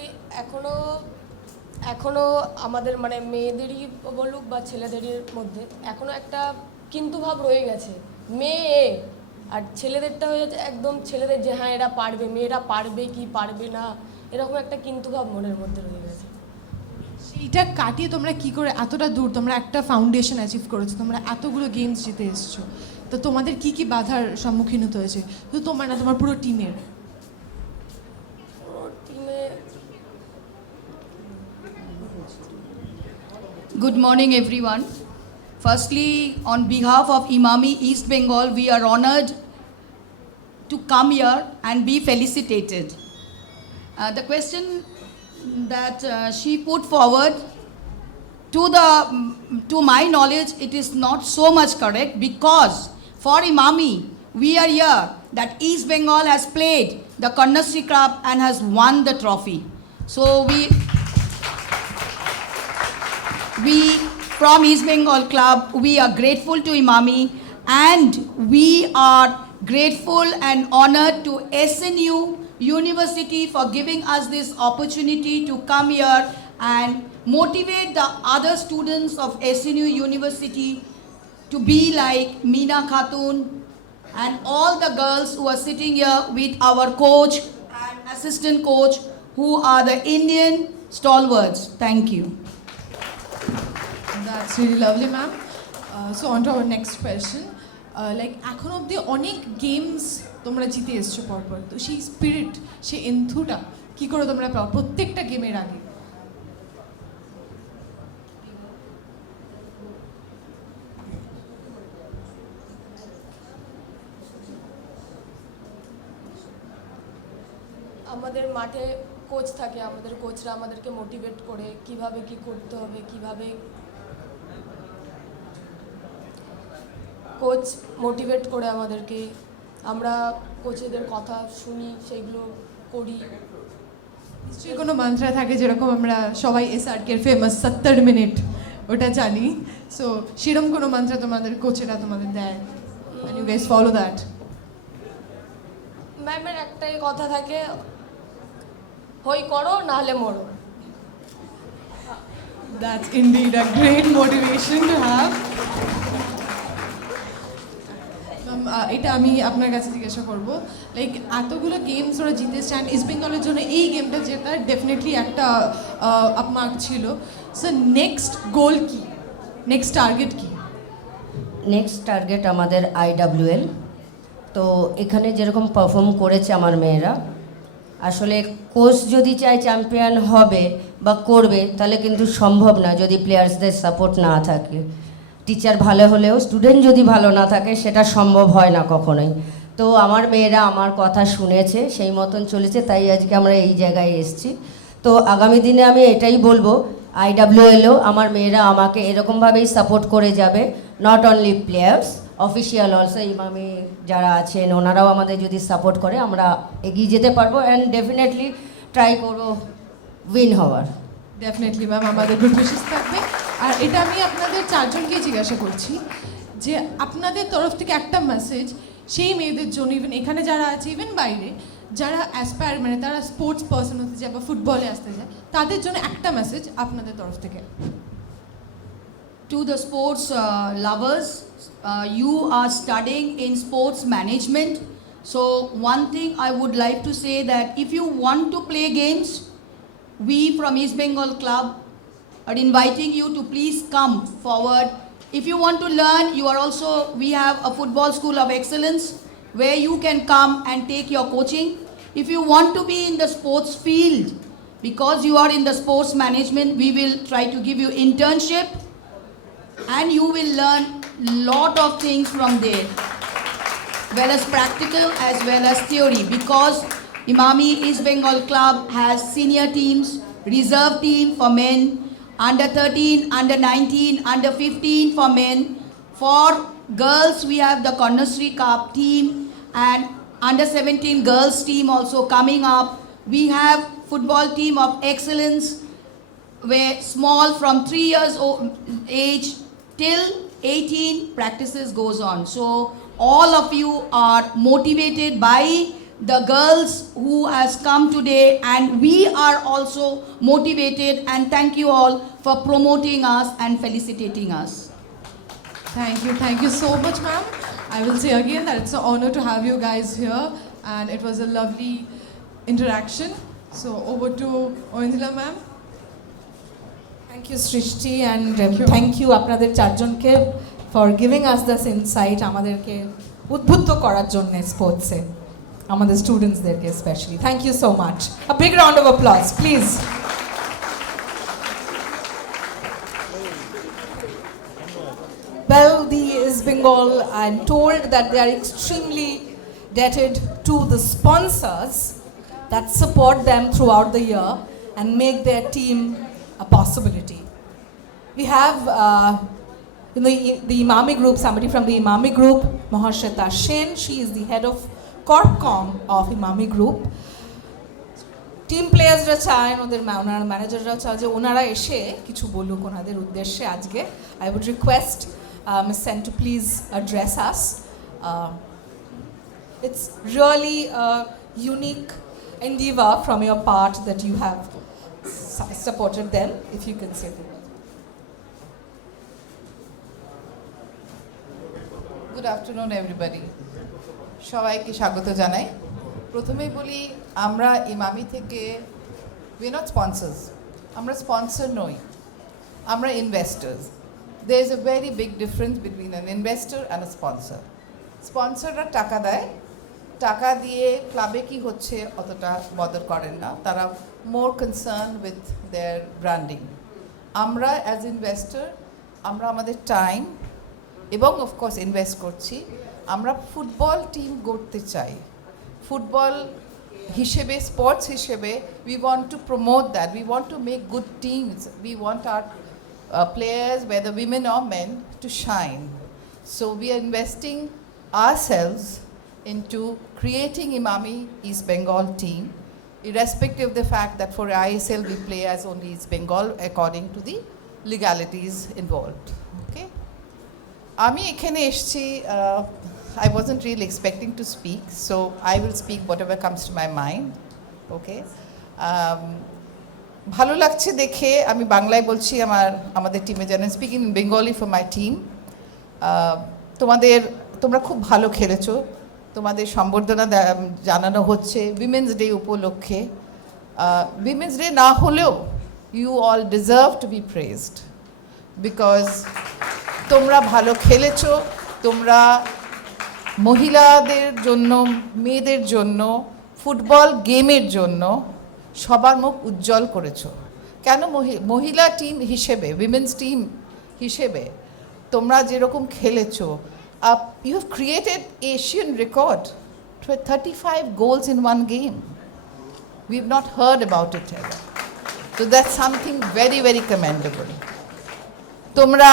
এখনও আমাদের মানে মেয়েদেরই বলুক বা ছেলেদেরই মধ্যে এখনও একটা কিন্তু ভাব রয়ে গেছে. মেয়ে আর ছেলেদেরটা হয়ে যাচ্ছে একদম ছেলেদের যে হ্যাঁ এরা পারবে, মেয়েরা পারবে কি পারবে না এরকম একটা কিন্তু ভাব মনের মধ্যে রয়ে গেছে. সেইটা কাটিয়ে তোমরা কি করে এতটা দূর তোমরা একটা ফাউন্ডেশন অ্যাচিভ করেছো, তোমরা এতগুলো গেমস জিতে এসছো, তো তোমাদের কি কি বাধার সম্মুখীন হতে হয়েছে? তো তোমার না তোমার পুরো টিমের? Good morning, everyone. Firstly, on behalf of Imami East Bengal, we are honored to come here and be felicitated. The question that she put forward, to my knowledge, it is not so much correct, because for Imami, we are here that East Bengal has played the Kannasri Cup and has won the trophy. So we from East Bengal Club, we are grateful to Imami, and we are grateful and honored to SNU University for giving us this opportunity to come here and motivate the other students of SNU University to be like Meena Khatun and all the girls who are sitting here with our coach and assistant coach, who are the Indian stalwarts. Thank you. That's really lovely, ma'am. So on to our next question. Like এখন অবধি অনেক games তোমরা জিতে এসছো পরপর, তো সেই spirit, সেই এন্থুটা কি করে তোমরা পাও প্রত্যেকটা গেমের আগে? আমাদের মাঠে কোচ থাকে, আমাদের কোচরা আমাদেরকে মোটিভেট করে কিভাবে কি করতে হবে, কিভাবে কোচ মোটিভেট করে আমাদেরকে, আমরা কোচেদের কথা শুনি, সেইগুলো করি। নিশ্চয়ই কোনো মন্ত্র থাকে, যেরকম আমরা সবাই এসআরকের ফেমাস 70 মিনিট ওটা জানি, সো সেরকম কোনো মন্ত্র তোমাদের কোচেরা তোমাদের দেয় and you guys follow that? ম্যামের একটাই কথা থাকে, হই করো নাহলে মরো। That's indeed a great motivation to have. এটা আমি আপনার কাছে জিজ্ঞাসা করবো, লাইক এতগুলো গেমস ওরা জিতে চান, ইস্ট বেঙ্গলের জন্য এই গেমটা জেতা ডেফিনেটলি একটা আপমার্ক ছিল। সো নেক্সট গোল কি, নেক্সট টার্গেট কি? নেক্সট টার্গেট আমাদের IWL। তো এখানে যেরকম পারফর্ম করেছে আমার মেয়েরা, আসলে কোচ যদি চায় চ্যাম্পিয়ন হবে বা করবে, তাহলে কিন্তু সম্ভব না যদি প্লেয়ার্সদের সাপোর্ট না থাকে। টিচার ভালো হলেও স্টুডেন্ট যদি ভালো না থাকে, সেটা সম্ভব হয় না কখনোই। তো আমার মেয়েরা আমার কথা শুনেছে, সেই মতন চলেছে, তাই আজকে আমরা এই জায়গায় এসেছি। তো আগামী দিনে আমি এটাই বলবো, IWLও আমার মেয়েরা আমাকে এরকমভাবেই সাপোর্ট করে যাবে, not only players, official also, Emami যারা আছেন ওনারাও আমাদের যদি সাপোর্ট করে আমরা এগিয়ে যেতে পারবো, অ্যান্ড ডেফিনেটলি ট্রাই করবো উইন হওয়ার। ডেফিনেটলি ম্যাম, আমাদের গুড উইশেস থাকবে। আর এটা আমি আপনাদের চারজনকেই জিজ্ঞাসা করছি যে আপনাদের তরফ থেকে একটা মেসেজ সেই মেয়েদের জন্য, ইভেন এখানে যারা আছে, ইভেন বাইরে যারা অ্যাসপায়ার, মানে তারা স্পোর্টস পার্সন হতে যায় বা ফুটবলে আসতে যায়, তাদের জন্য একটা মেসেজ আপনাদের তরফ থেকে। To the sports lovers, you are studying in sports management. So one thing I would like to say that if you want to play games, we from East Bengal Club are inviting you to please come forward. If you want to learn, we have a football school of excellence where you can come and take your coaching. If you want to be in the sports field, because you are in the sports management, we will try to give you internship, and you will learn lot of things from there, well as practical as well as theory, because Imami East Bengal Club has senior teams, reserve team for men, under 13, under 19, under 15 for men. For girls, we have the Kannasri Cup team and under 17 girls team also coming up. We have football team of excellence, where small from 3 years age till 18 practices goes on. So all of you are motivated by the girls who has come today, and we are also motivated, and thank you all for promoting us and felicitating us. Thank you so much, ma'am. I will say again that it's an honor to have you guys here, and it was a lovely interaction. So over to Oindila ma'am. Thank you, Srishti, and thank you আপনাদের চারজনকে for giving us this insight, আমাদেরকে উদ্বুদ্ধ করার জন্য স্পোর্টসে, আমাদের স্টুডেন্টসদেরকে specially. Thank you so much. A big round of applause, please. Well, the East Bengal, I'm told that they are extremely indebted to the sponsors that support them throughout the year and make their team a possibility. We have in the Imami group, somebody from the Imami group, Mahashita Shen. She is the head of Corpcom of Imami group. Team প্লেয়ার্সরা চায় ওদের ওনারা ম্যানেজাররা চায় যে ওনারা এসে কিছু বলুক ওনাদের উদ্দেশ্যে আজকে I would request Miss Sen to please address us it's really unique endeavor from your part that you have supported them, if you can say that. Good afternoon everybody. সবাইকে স্বাগত জানাই। প্রথমেই বলি আমরা ইমামি থেকে we are not sponsors. আমরা sponsor নই, আমরা investors. There is a very big difference between an investor and a sponsor. স্পন্সররা টাকা দেয়, টাকা দিয়ে ক্লাবে কি হচ্ছে অতটা বদর করেন না, তারা মোর কনসার্ন উইথ দেয়ার ব্র্যান্ডিং। আমরা অ্যাজ ইনভেস্টর আমরা আমাদের টাইম এবং অফকোর্স ইনভেস্ট করছি। আমরা ফুটবল টিম গড়তে চাই, ফুটবল হিসেবে স্পোর্টস হিসেবে we want to promote that, we want to make good teams, we want hour players, whether women or men, to shine. So we are investing ourselves into creating Imami East Bengal team, irrespective of the fact that for ISL we play as only East Bengal according to the legalities involved. Okay? Ami ekhane eschi, I wasn't really expecting to speak, so I will speak whatever comes to my mind. Okay? ভালো লাগছে দেখে আমি বাংলায় বলছি আমাদের টিমে জানেন, speaking in Bengali for my team. তোমরা খুব ভালো খেলেছো, তোমাদের সম্বর্ধনা জানানো হচ্ছে উইমেন্স ডে উপলক্ষে। উইমেন্স ডে না হলেও you all deserve to be praised, because তোমরা ভালো খেলেছো, তোমরা মহিলাদের জন্য, মেয়েদের জন্য, ফুটবল গেমের জন্য সবার মুখ উজ্জ্বল করেছো। কেন মহিলা টিম হিসেবে, উইমেন্স টিম হিসেবে তোমরা যেরকম খেলেছো, you have created Asian record, 35 goals in one game. We've not heard about it ever. So that's something very, very commendable. তোমরা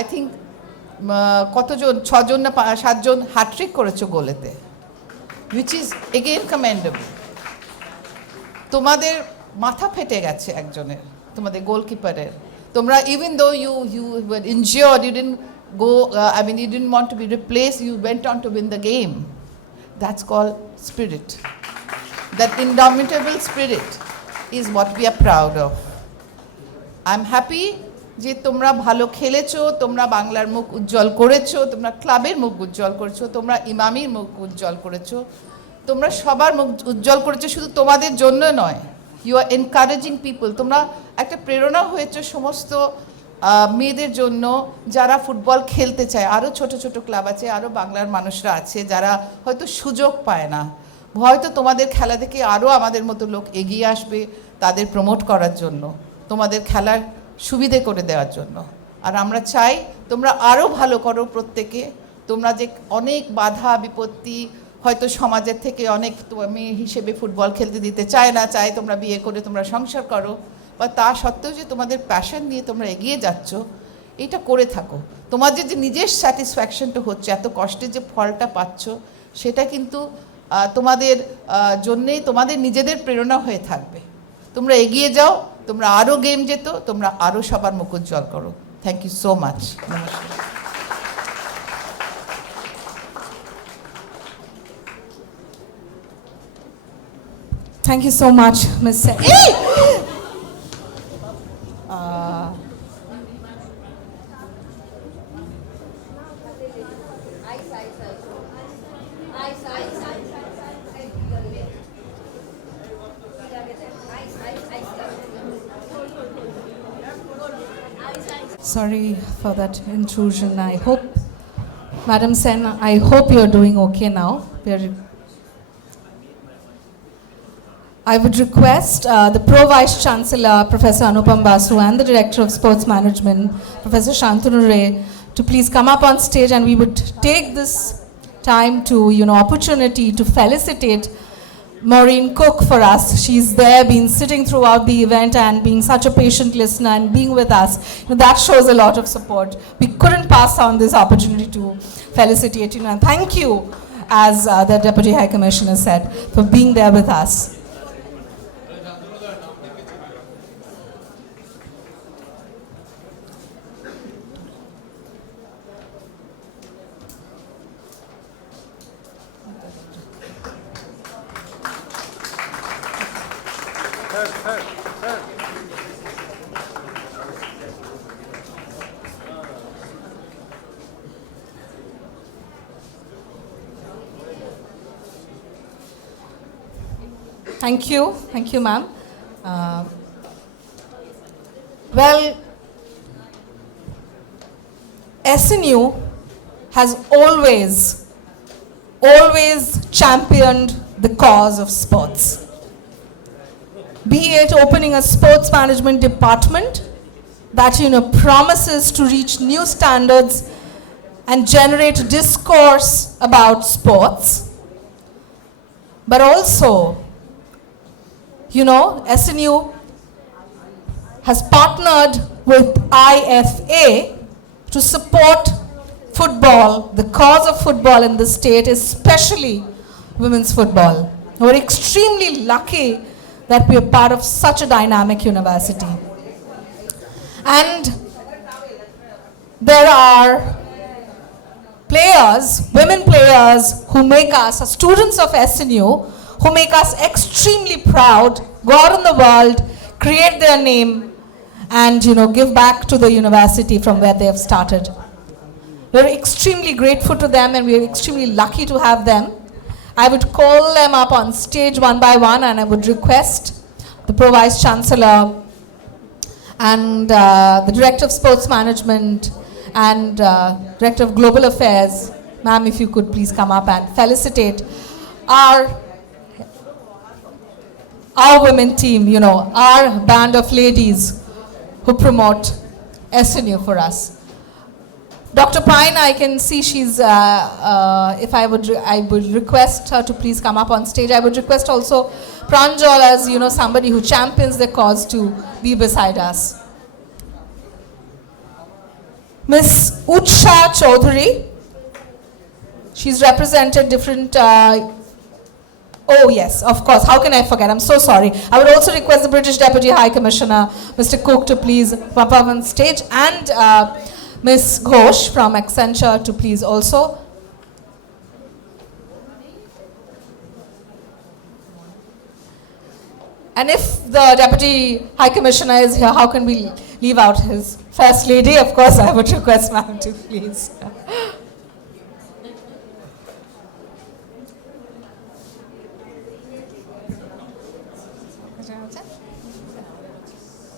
I think কতজন, 6 জন না 7 জন হ্যাট্রিক করেছো গোলেতে, which is again commendable. তোমাদের মাথা ফেটে গেছে একজনের, তোমাদের গোলকিপারের। তোমরা even though you were injured, you didn't go, you didn't want to be replaced, you went on to win the game. That's called spirit. That indomitable spirit is what we are proud of. I'm happy যে তোমরা ভালো খেলেছো, তোমরা বাংলার মুখ উজ্জ্বল করেছো, তোমরা ক্লাবের মুখ উজ্জ্বল করেছো, তোমরা ইমামির মুখ উজ্জ্বল করেছো, তোমরা সবার মুখ উজ্জ্বল করেছো, শুধু তোমাদের জন্য নয়। ইউ আর এনকারেজিং পিপল, তোমরা একটা প্রেরণা হয়েছে সমস্ত মেয়েদের জন্য যারা ফুটবল খেলতে চায়। আরও ছোট ছোট ক্লাব আছে, আরও বাংলার মানুষরা আছে যারা হয়তো সুযোগ পায় না, হয়তো তোমাদের খেলা দেখে আরও আমাদের মতো লোক এগিয়ে আসবে তাদের প্রমোট করার জন্য, তোমাদের খেলার সুবিধে করে দেওয়ার জন্য। আর আমরা চাই তোমরা আরও ভালো করো প্রত্যেকে। তোমরা যে অনেক বাধা বিপত্তি, হয়তো সমাজের থেকে অনেক মেয়ে হিসেবে ফুটবল খেলতে দিতে চায় না, চায় তোমরা বিয়ে করে তোমরা সংসার করো, বা তা সত্ত্বেও যে তোমাদের প্যাশন নিয়ে তোমরা এগিয়ে যাচ্ছ, এটা করে থাকো। তোমাদের যে নিজের স্যাটিসফ্যাকশনটা হচ্ছে, এত কষ্টে যে ফলটা পাচ্ছ, সেটা কিন্তু তোমাদের জন্যেই তোমাদের নিজেদের প্রেরণা হয়ে থাকবে। তোমরা এগিয়ে যাও, তোমরা আরও গেম যেত, তোমরা আরও সবার মুখ উজ্জ্বল করো। Thank you so much. নমস্কার। Thank you so much, Ms. Sen. Sorry for that intrusion. I hope, Madam Sen, I hope you're doing okay now. I would request the Pro Vice Chancellor, Professor Anupam Basu, and the Director of Sports Management, Professor Shantanu Ray, to please come up on stage, and we would take this time to, opportunity to felicitate Maureen Cook for us. She's there, been sitting throughout the event and being such a patient listener and being with us. That shows a lot of support. We couldn't pass on this opportunity to felicitate you. And thank you, as the Deputy High Commissioner said, for being there with us. Thank you, ma'am. Well, SNU has always championed the cause of sports. Be it opening a sports management department that promises to reach new standards and generate discourse about sports, but also SNU has partnered with IFA to support football, the cause of football in the state, especially women's football. We're extremely lucky that we are part of such a dynamic university. And there are players, women players, who make us, students of SNU, who make us extremely proud, go out in the world, create their name, and give back to the university from where they have started. We're extremely grateful to them, and we're extremely lucky to have them. I would call them up on stage one by one, and I would request the Pro Vice Chancellor and the Director of Sports Management and Director of Global Affairs, ma'am, if you could please come up and felicitate our women team, our band of ladies who promote SNU for us. Dr. Pine, I can see she's, I would request her to please come up on stage. I would request also Pranjal, as somebody who champions the cause, to be beside us. Miss Utsha Chaudhary, she's represented different, oh yes, of course, how can I forget, I'm so sorry. I would also request the British Deputy High Commissioner, Mr. Cook, to please come up on stage, and Ms. Ghosh from Accenture to please also. And if the Deputy High Commissioner is here, how can we leave out his First Lady? Of course, I would request ma'am to please.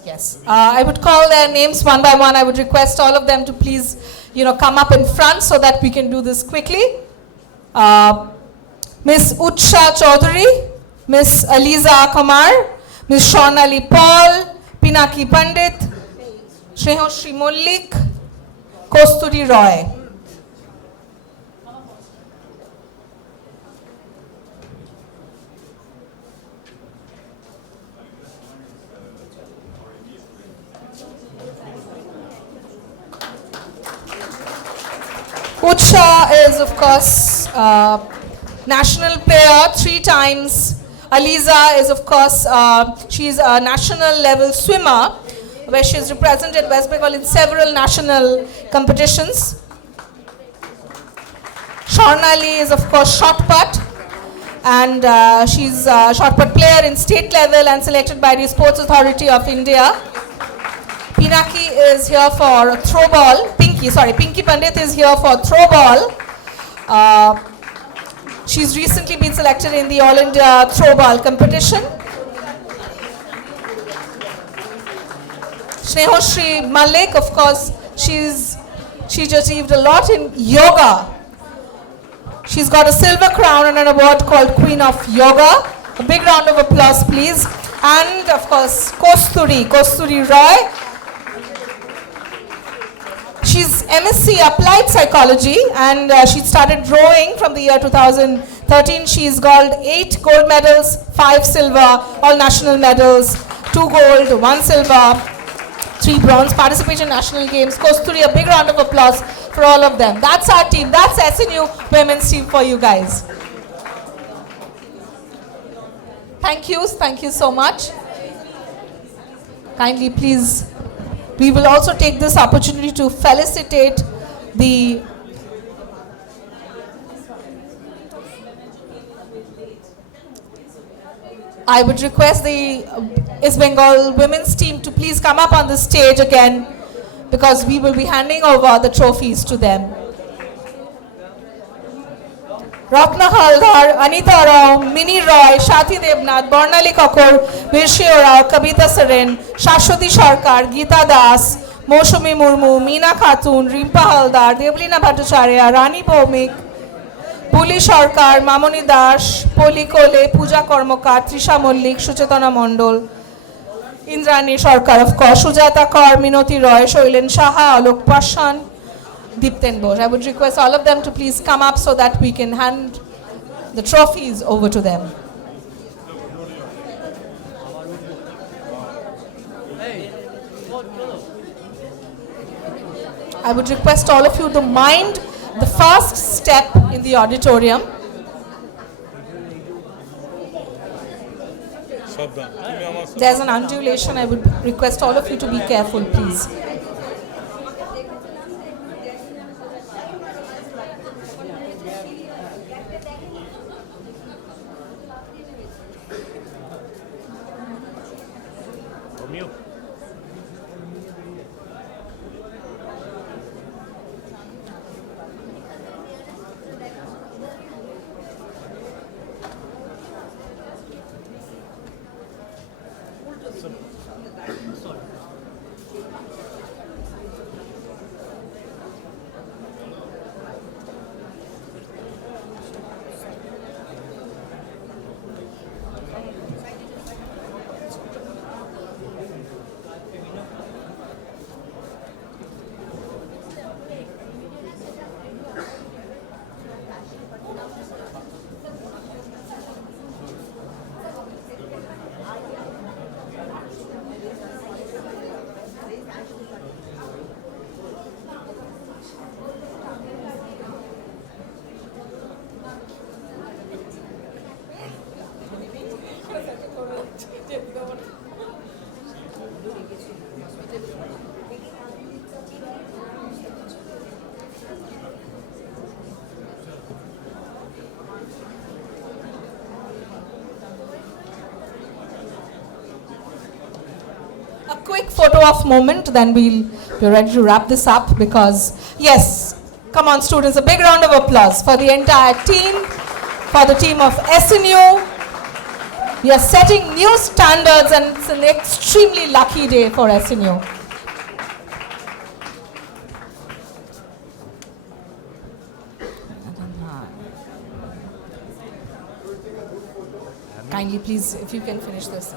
Yes, I would call their names one by one. I would request all of them to please, come up in front so that we can do this quickly. Miss Utsha Chaudhary, Miss Aliza Kumar, Miss Shornali Paul, Pinaki Pandit, Shrehoshri Mullik, Kosturi Roy. Utsha is, of course, national player 3 times. Aliza is, of course, she's a national level swimmer where she's represented West Bengal in several national competitions. Shornali is, of course, shot put, and she's a shot put player in state level and selected by the Sports Authority of India. Pinaki is here for throw ball. Pinky Pandit is here for throw ball. She's recently been selected in the All India throw ball competition. Snehoshri Malik, of course, she's achieved a lot in yoga. She's got a silver crown and an award called Queen of Yoga. A big round of applause, please. And of course, Kosturi Roy. She's MSc Applied Psychology, and she started drawing from the year 2013. She's got 8 gold medals, 5 silver, all national medals, 2 gold, 1 silver, 3 bronze, participation in national games. Kosturi, a big round of applause for all of them. That's our team. That's SNU women's team for you guys. Thank you so much. Kindly please, we will also take this opportunity to felicitate the I would request the East Bengal women's team to please come up on the stage again, because we will be handing over the trophies to them. Ratna Haldar, Anita Rao, Mini Roy, Shati Debnath, Bornali Kakor, Virshio Rao, Kabita Saren, Shashwati Sarkar, Geeta Das, Moshumi Murmu, Meena Khatun, Rimpa Haldar, Deblina Bhattacharya, Rani Bhomik, Puli Sarkar, Mamoni Das, Poli Kole, Pooja Kormokar, Trisha Mollik, Suchetana Mondol, Indrani Sarkar, of course, Sujata Kaur, Minoti Roy, Shoilen Shaha, Alok Pashan, Dipten Ghosh. I would request all of them to please come up so that we can hand the trophies over to them. I would request all of you to mind the first step in the auditorium. There's an undulation. I would request all of you to be careful, please. Quick photo of moment, then we're ready to wrap this up, because yes, come on students, a big round of applause for the entire team, for the team of SNU. We are setting new standards, and it's an extremely lucky day for SNU. Kindly please, if you can finish this.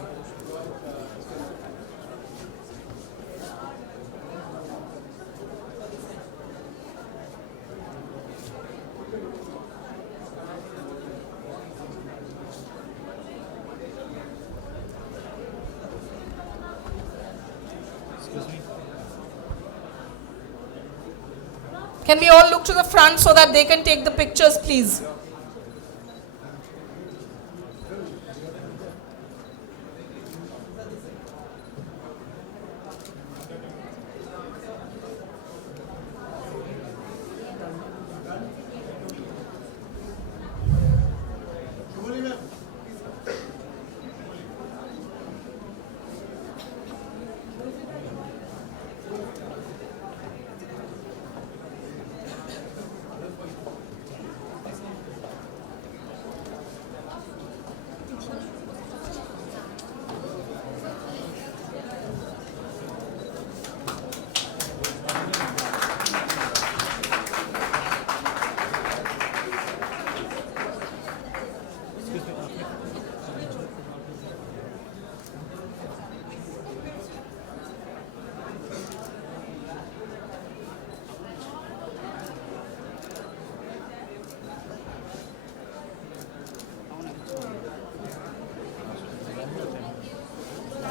Can we all look to the front so that they can take the pictures, please?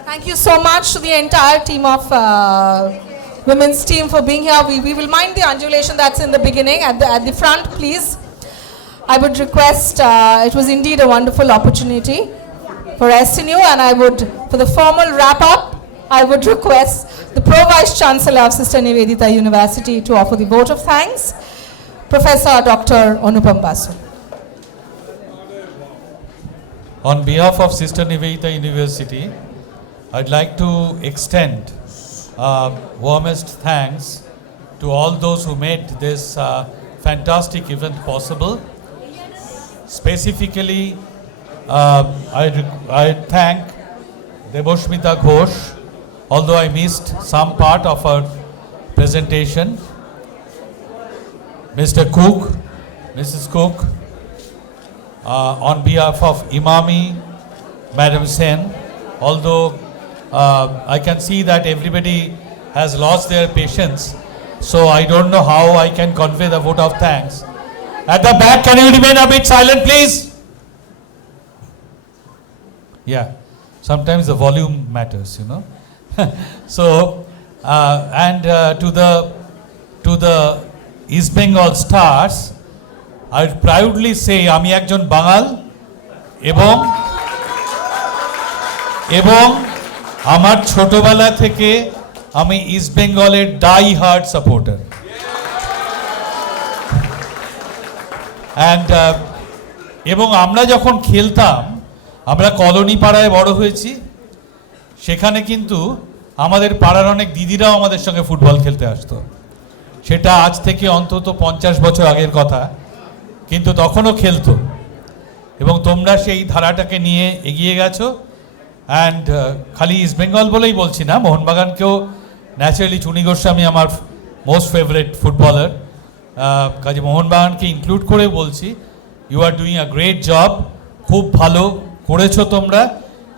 Thank you so much to the entire team of women's team for being here. We will mind the undulation that's in the beginning at the front, please. I would request, it was indeed a wonderful opportunity for SNU, and I would, for the formal wrap-up, I would request the Pro-Vice Chancellor of Sister Nivedita University to offer the vote of thanks, Professor Dr. Anupam Basu. On behalf of Sister Nivedita University, I'd like to extend warmest thanks to all those who made this fantastic event possible. Specifically, I thank Debasmita Ghosh, although I missed some part of her presentation, Mr. Cook, Mrs. Cook, on behalf of Imami, Madam Sen, although I can see that everybody has lost their patience, so I don't know how I can convey the vote of thanks. At the back, can you remain a bit silent, please? Yeah, sometimes the volume matters, you know. So, and to the East Bengal Stars, I proudly say, আমি একজন বাঙাল এবং আমার ছোটবেলা থেকে আমি east বেঙ্গলের die hard supporter. And এবং আমরা যখন খেলতাম, আমরা কলোনি পাড়ায় বড় হয়েছি, সেখানে কিন্তু আমাদের পাড়ার অনেক দিদিরাও আমাদের সঙ্গে ফুটবল খেলতে আসতো। সেটা আজ থেকে অন্তত 50 বছর আগের কথা, কিন্তু তখনও খেলতো এবং তোমরা সেই ধারাটাকে নিয়ে এগিয়ে গেছো। অ্যান্ড খালি ইস্ট বেঙ্গল বলেই বলছি না, মোহনবাগানকেও ন্যাচারালি চুনি গোস্বামী আমার মোস্ট ফেভারিট ফুটবলার, কাজে মোহনবাগানকে ইনক্লুড করে বলছি, you are doing a great job, খুব ভালো করেছো তোমরা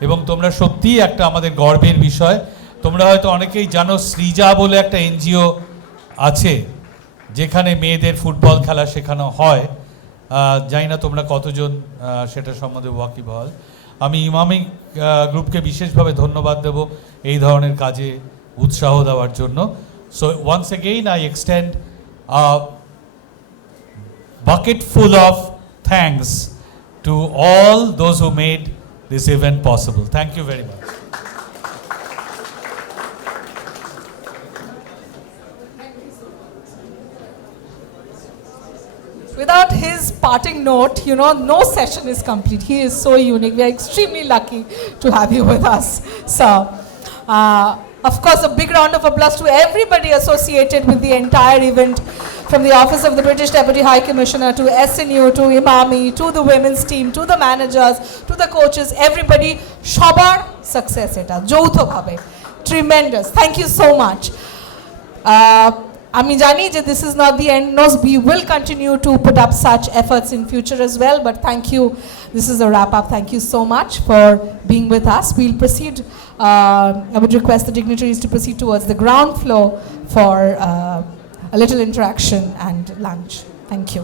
এবং তোমরা সত্যিই একটা আমাদের গর্বের বিষয়। তোমরা হয়তো অনেকেই জানো সৃজা বলে একটা এনজিও আছে যেখানে মেয়েদের ফুটবল খেলা শেখানো হয়, জানি না তোমরা কতজন সেটা সম্বন্ধে ওয়াকিবহাল। আমি ইমামি গ্রুপকে বিশেষভাবে ধন্যবাদ দেব এই ধরনের কাজে উৎসাহ দেওয়ার জন্য। So once again I extend bucket full of thanks to all those who made this event possible. Thank you very much. Without his parting note, you know, no session is complete. He is so unique. We are extremely lucky to have you with us. So, of course, a big round of applause to everybody associated with the entire event, from the Office of the British Deputy High Commissioner to SNU, to Imami, to the women's team, to the managers, to the coaches, everybody. Shobar success eta, joutho bhabe. Tremendous. Thank you so much. আমি জানি যে this is not the end. No, we will continue to put up such efforts in future as well, but thank you. This is a wrap up. Thank you so much for being with us. We'll proceed, I would request the dignitaries to proceed towards the ground floor for a little interaction and lunch. Thank you.